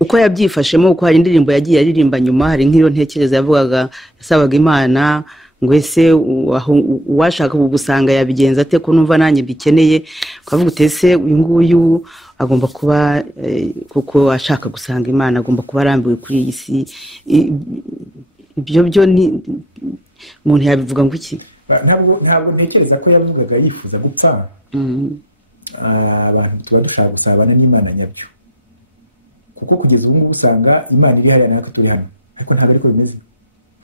uko yabyifashemo, uko hari indirimbo yagiye aririmba nyuma, hari nk'iyo ntekereza yavugaga yasabaga Imana ngo ese uwashaka kugusanga yabigenza ate ko numva nanjye mbikeneye ukavuga utese uyu nguyu agomba kuba kuko ashaka gusanga Imana agomba kuba arambiwe kuri iyi si. Ibyo ni umuntu yabivuga ngo iki? ntabwo ntekereza ko yavugaga yifuza gupfa. Abantu tuba dushaka gusabana n'Imana nyabyo, kuko kugeza ubu ngubu usanga Imana iri hariya natwe turi hano, ariko ntabwo ariko bimeze.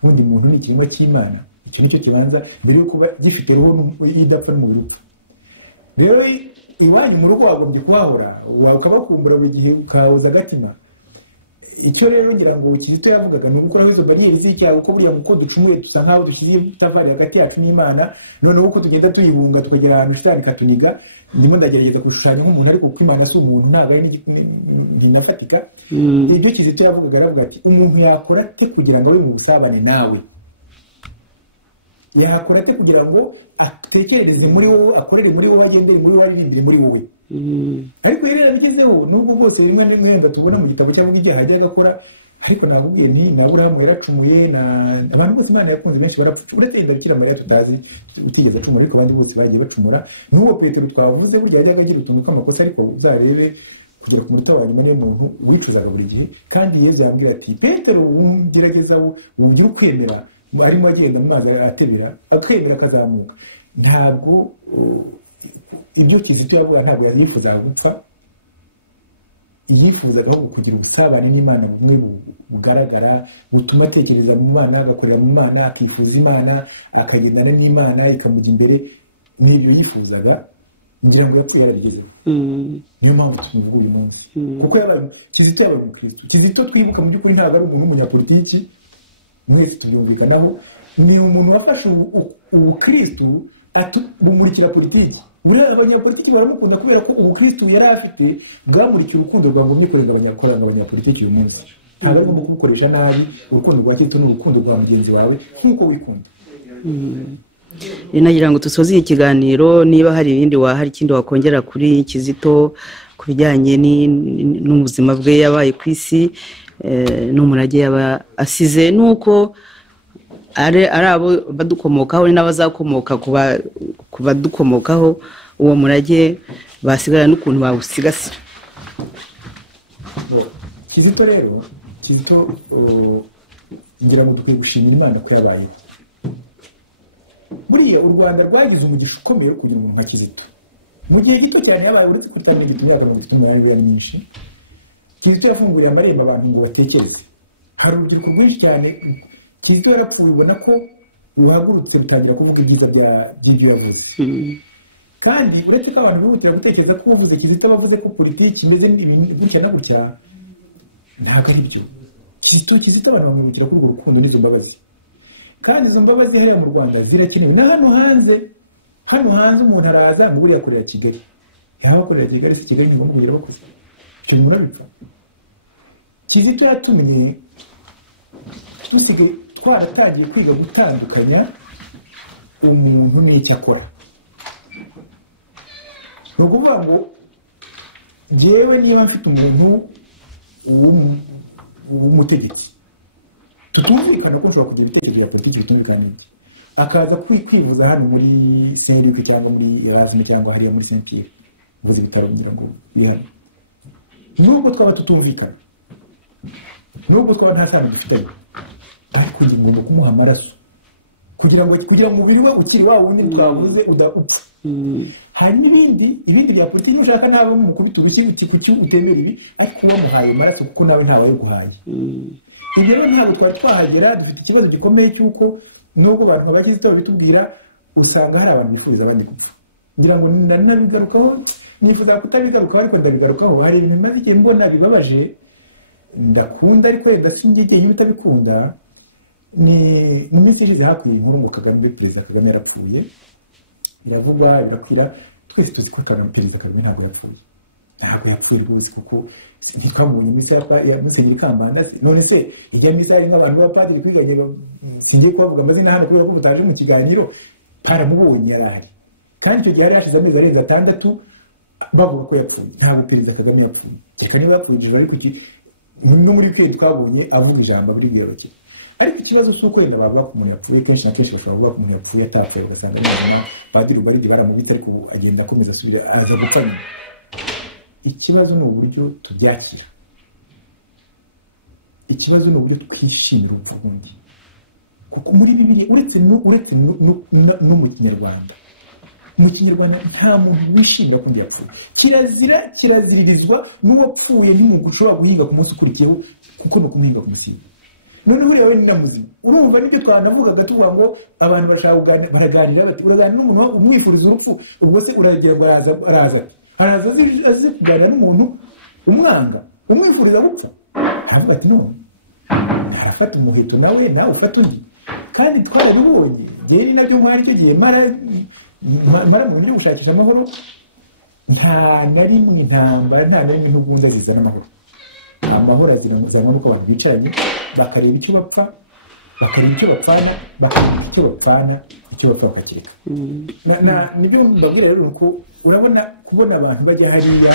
Ubundi muntu ni ikiremwa cy'Imana, icyo nicyo kibanza mbere yo kuba gifite roho idapfa no mu rupfu. Rero iwanyu mu rugo wagombye kuhahora, wakabakumbura buri gihe ukahoza agatima. Icyo rero ngira ngo Kizito yavugaga ni ugukuraho izo bariyeri z'icyaha, kuko buriya uko ducumuye dusa nkaho dushyiriye itavari hagati yacu n'Imana, noneho uko tugenda tuyibunga tukagera ahantu shitani katuniga. Ndimo ndagerageza gushushanya nk'umuntu, ariko kuko Imana si umuntu, ntabwo ari binafatika. Ibyo Kizito yavugaga, aravuga ati umuntu yakora ate kugira ngo abe mu busabane nawe? Yakora ate kugira ngo atekereze muri wowe, akorere muri wowe, agendere muri wowe, aririmbire muri wowe? Ariko rero yabigezeho, nubwo bwose bimwe n'imwe tubona mu gitabo cyangwa ibyaha ajya agakora, ariko nakubwiye nti na Aburahamu yaracumuye, abantu bose Imana yakunze benshi barapfa, uretse Bikira Mariya tutazi utigeze acumura, ariko abandi bose bagiye bacumura. N'uwo Petero twavuze burya yajyaga agira utuntu tw'amakosa, ariko uzarebe kugera ku munota wa nyuma niyo muntu wicuzaga buri gihe. Kandi Yesu yambwiye ati Petero, gerageza wongere ukwemera. Arimo agenda mu mazi atebera, atwemera akazamuka. Ntabwo ibyo Kizito yavuga ntabwo yabifuzaga gupfa, yifuzaga kugira ubusabane n'Imana bumwe bugaragara, butuma atekereza mu Mana, agakorera mu Mana, akifuza Imana, akagendana n'Imana ikamujya imbere. N'ibyo yifuzaga, ngira ngo yapfuye yarabigezeho. Niyo mpamvu tumuvuga uyu munsi, kuko Kizito yabaye umukristo. Kizito twibuka mu by'ukuri ntabwo ari umuntu w'umunyapolitiki, mwese tubyumvikanaho. Ni umuntu wafashe ubukristo bumurikira politiki. Buriya abanyapolitiki baramukunda kubera ko ubukristo yari afite bwamurikiye urukundo rwagomye kurenga abanyapolitiki uyu munsi. Ntabwo agomba kubukoresha nabi. Urukundo rwa Kizito n'urukundo rwa mugenzi wawe nk'uko wikunda. Nagira ngo dusoze ikiganiro, niba hari ikindi wakongera kuri Kizito ku bijyanye n'ubuzima bwe yabaye ku isi, n'umurage yaba asize, nuko ari abo badukomokaho n'abazakomoka ku badukomokaho, uwo murage basigara n'ukuntu bawusigasira. Kizito rero, ngira ngo dukwiye gushimira Imana ko yabayeho. Buriya u Rwanda rwagize umugisha ukomeye kugira umuntu nka Kizito. Mu gihe gito cyane yabaye, uretse kutamenya imyaka 30 yari myinshi, Kizito yafunguriye amarembo abantu ngo batekereze. Hari urubyiruko rwinshi cyane Kizito yarapfuye, ubona ko ruhagurutse rutangira kuvuga ibyiza by'ibyo yavuze. Kandi uretse ko abantu bihutira gutekereza ko uvuze Kizito bavuze ko politiki imeze gutya na gutya, ntabwo ari byo. Kizito abantu bamwibukira kuri urwo rukundo n'izo mbabazi. Kandi izo mbabazi hariya mu Rwanda zirakenewe. Na hano hanze umuntu araza ngo buriya akorera Kigali. Yaba akorera Kigali, si Kigali ngo mubwire bakoze. Icyo ni murabipfa. Kizito yatumye twaratangiye kwiga gutandukanya umuntu n'icyo akora. Ni ukuvuga ngo njyewe niba mfite umuntu w'umutegetsi, tutumvikana ko nshobora kugira ibitekerezo bya politiki bitumvikana n'ibyo, akaza kwivuza hano muri Saint-Luc cyangwa muri Erasme cyangwa hariya muri Saint-Pierre, mvuze ibitaro ngira ngo bihano, nubwo twaba tutumvikana, nubwo twaba nta sano dufitanye, ariko ngomba kumuha amaraso kugira ngo umubiri we ukiri wa wundi twavuze udapfa. Hanyuma ibindi bya politiki nushaka nabo mukubita urushyi uti kuki utemera ibi, ariko wamuhaye amaraso kuko nawe ntawe guhaye. Ibyo rero ntabwo twari twahagera. Dufite ikibazo gikomeye cy'uko nubwo abantu bakizito bitubwira, usanga hari abantu bifuza abandi gupfa. Ngira ngo nabigarukaho, nifuza kutabigarukaho, ariko ndabigarukaho. Hari ibintu maze igihe mbona bibabaje, ndakunda ariko wenda singiye utabikunda. Ni mu minsi ishize hakwiye inkuru ngo Perezida Kagame yarapfuye, iravugwa birakwira. Twese tuzi ko Perezida Kagame ntabwo yapfuye rwose, kuko ntitwamubonye misa ya Musenyeri Kambanda. None se ijya misa ari nk'abantu b'abapadiri kwiganye, singiye kubavuga amazina hano kubera ko mutaje mu kiganiro, paramubonye yarahari. Kandi icyo gihe hari hashize amezi arenze 6 bavuga ko yapfuye. Ntabwo Perezida Kagame yapfuye. Reka niba yapfuye, ariko no muri kwe twabonye avuga ijambo muri biyoroke. ariko ikibazo si uko wenda bavuga ko umuntu yapfuye kenshi na kenshi bashobora kuvuga ko umuntu yapfuye atapfuye ugasanga n'umwana padiri ubaridi baramubita ariko agenda akomeza asubira aza gupfa nyuma. Ikibazo ni uburyo tubyakira, ikibazo ni uburyo twishimira urupfu rw'undi, kuko muri Bibiliya uretse no mu Kinyarwanda, mu Kinyarwanda nta muntu wishimira ko undi yapfuye. Kiraziririzwa n'uwapfuye n'umuntu ushobora guhinga ku munsi ukurikiyeho kuko ni ukumuhinga ku musiba. Noneho yawe ni namuzima, urumva nibyo twanavugaga tuvuga ngo abantu bashaka baraganira bati uraganira n'umuntu umwifuriza urupfu, ubwo se uragira ngo araza azi kuganira n'umuntu umwanga umwifuriza gupfa, aravuga ati none arafata umuheto nawe ufata undi. Kandi twarabibonye njyewe ni nabyo mwari icyo gihe mara mu buryo gushakisha amahoro, nta na rimwe intambara, nta na rimwe intugunda zizana amahoro. Amahoro azanwa nuko abantu bicaranye bakareba icyo bapfa, bakareba icyo bapfana, bakareba icyo bapfana, icyo bapfa bakakireka. Nibyo ndabwira rero nuko urabona kubona abantu bajya hariya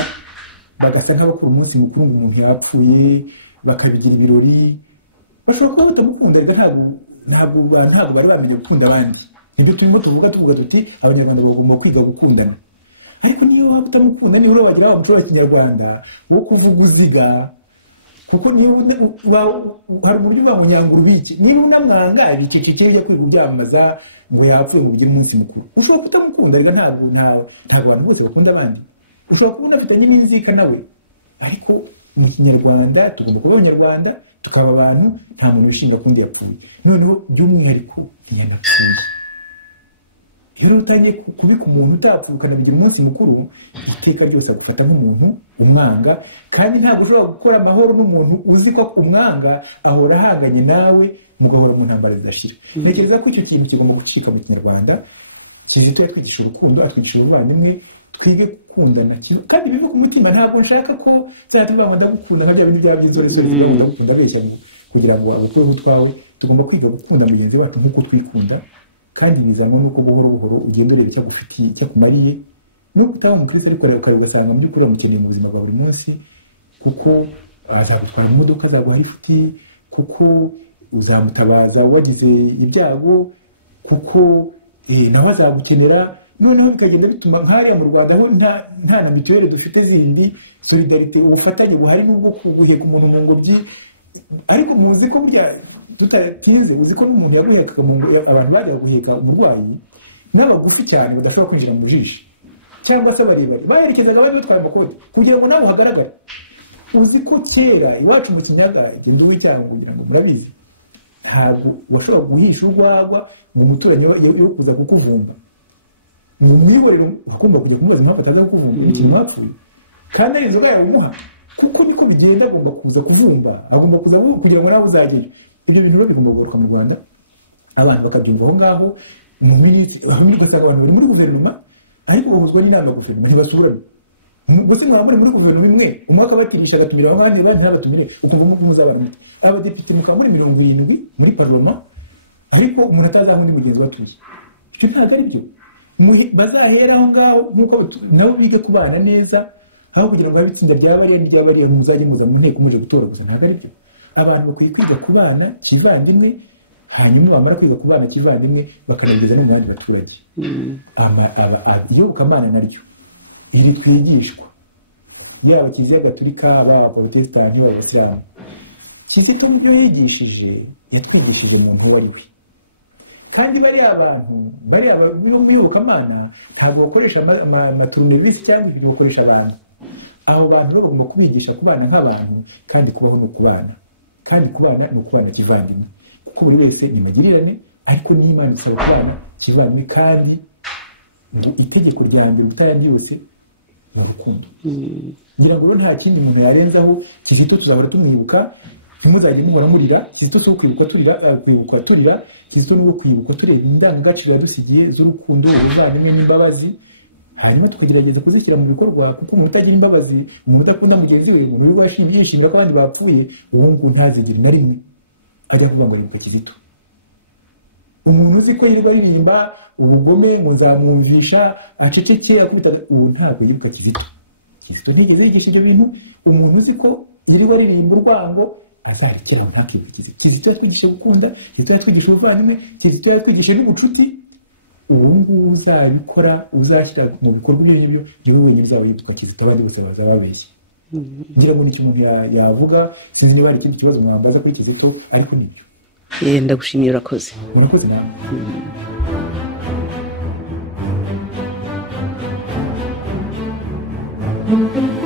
bagasa nk'abakora umunsi mukuru ngo umuntu yapfuye bakabigira ibirori, bashobora kuba batamukunda, ntabwo bari bamenye gukunda abandi. Nibyo turimo tuvuga tuti abanyarwanda bagomba kwiga gukundana. Ariko niyo waba utamukunda, niba wagira wa muco wa Kinyarwanda wo kuvuga uziga, kuko niba hari uburyo bw'umunyanguru biki, niba unamwanga ibicecekere byo kwiga ubyamamaza ngo yapfuye mu bugire umunsi mukuru, ushobora kutamukunda. Rega ntabwo abantu bose bakunda abandi, ushobora kubona afitanye n'inzika nawe. Ariko mu Kinyarwanda tugomba kuba abanyarwanda, tukaba abantu, nta muntu wishinga kundi yapfuye. Noneho by'umwihariko inyana apfuye, rero utangiye kubika umuntu utapfuye ukanabigira umunsi mukuru, iteka ryose agufata nk'umuntu umwanga. Kandi ntabwo ushobora gukora amahoro n'umuntu uzi ko umwanga, ahora ahanganye nawe, mugahora mu ntambara zidashira. Ntekereza ko icyo kintu kigomba gucika mu Kinyarwanda. Kizito yatwigisha urukundo, atwigisha ubuvandimwe, twige gukundana kandi bive ku mutima. Ntabwo nshaka ko byatubanga ndagukunda nka bya bindi bya byizorese ndagukunda beshya kugira ngo agukureho utwawe. Tugomba kwiga gukunda mugenzi wacu nk'uko twikunda, kandi bizanwa nuko buhoro buhoro ugenda ureba icyo agufitiye, icyo akumariye. Nuko utaba umukristo ariko ugasanga mu by'ukuri umukeneye mu buzima bwa buri munsi, kuko azagutwara mu modoka, azaguha ifuti, kuko uzamutabaza wagize ibyago, kuko nawe azagukenera. Noneho bikagenda bituma nk'ariya mu Rwanda aho nta na mituweli dufite zindi, solidarite, ubufatanye buhari n'ubwo guheka umuntu mu ngobyi. Ariko muzi ko burya tutatinze, uzi ko n'umuntu yaguhekaga mu ngobyi, abantu bajya guheka umurwayi n'abagufi cyane badashobora kwinjira mu jisho, cyangwa se barebare baherekezaga abandi batwaye amakoti kugira ngo nabo hagaragare. Uzi ko kera iwacu mu Kinyaga igenda uwe cyangwa kugira ngo murabizi, ntabwo washobora guhisha urwagwa mu muturanyi yo kuza kukuvumba. Mu mwiborero ugomba kujya kumubaza impamvu ataza kukuvumba ikintu mwapfuye, kandi ari inzoga yawe umuha, kuko niko bigenda. Agomba kuza kuvumba, agomba kuza kugira ngo nawe uzageyo. Ibyo bintu biba bigomba kugaruka mu Rwanda, abantu bakabyumva aho ngaho. Mu minsi ugasanga abantu bari muri guverinoma ariko bahuzwa n'inama ya guverinoma ntibasurane. Gusa mwaba muri guverinoma imwe, umwaka batirisha agatumira abandi ntabatumire, ukumva mukuza abantu. Abadepite mukaba muri 70 muri parlement, ariko umuntu atazaho undi mugenzi watuye. Icyo ntabwo ari byo. Bazahera aho ngaho nk'uko nabo biga kubana neza, aho kugira ngo abitsinda ry'abariya muzajye muza mu nteko muje gutora gusa. Ntabwo ari byo. Abantu bakwiye kwiga kubana kivandimwe, hanyuma bamara kwiga kubana kivandimwe bakanageza no mu bandi baturage. Iyo ukamana naryo iri twigishwa, yaba Kiliziya Gatolika, Abaporotesitanti, Abayisilamu. Kizito mu byo yigishije yatwigishije umuntu uwo ari we. Kandi bariya abantu biyobokamana ntabwo bakoresha amaturunevisi cyangwa ibyo bakoresha abantu. Abo bantu bagomba kubigisha kubana nk'abantu, kandi kubaho no kubana. Kandi kubana ni ukubana kivandimwe, kuko buri wese ni magirirane, ariko n'Imana isaba kubana kivandimwe. Kandi ngo itegeko rya mbere utayandi yose ni urukundo. Ngira ngo nta kindi umuntu yarenzaho. Kizito tuzahora tumwibuka, ntimuzajye muhora murira. Kizito cyo kwibuka turira, Kizito no kwibuka tureba indangagaciro yadusigiye z'urukundo, ubuvandimwe n'imbabazi, hanyuma tukagerageza kuzishyira mu bikorwa. Kuko umuntu utagira imbabazi, umuntu udakunda mugenzi we, umuntu yishimira ko abandi bapfuye, uwo nguwo ntazigire na rimwe ajya kuvuga ngo yibuka Kizito. Umuntu uzi ko yirirwa aririmba ubugome muzamwumvisha aceceke akubita, uwo ntabwo yibuka Kizito. Kizito ntigeze yigisha ibyo bintu. Umuntu uzi ko yirirwa aririmba urwango azarekera ntakivugize. Kizito yatwigisha gukunda, Kizito yatwigisha ubuvandimwe, Kizito yatwigisha n'ubucuti. Ubu ngubu uzabikora uzashyira mu bikorwa ibyo ngibyo niwe wenyine uzaba yibuka Kizito, abandi bose bazaba babeshya. Ngira ngo ni ikintu umuntu yavuga, sinzi niba hari ikindi kibazo mwambaza kuri Kizito, ariko nibyo. Ndagushimiye, urakoze. Murakoze nawe. Thank you.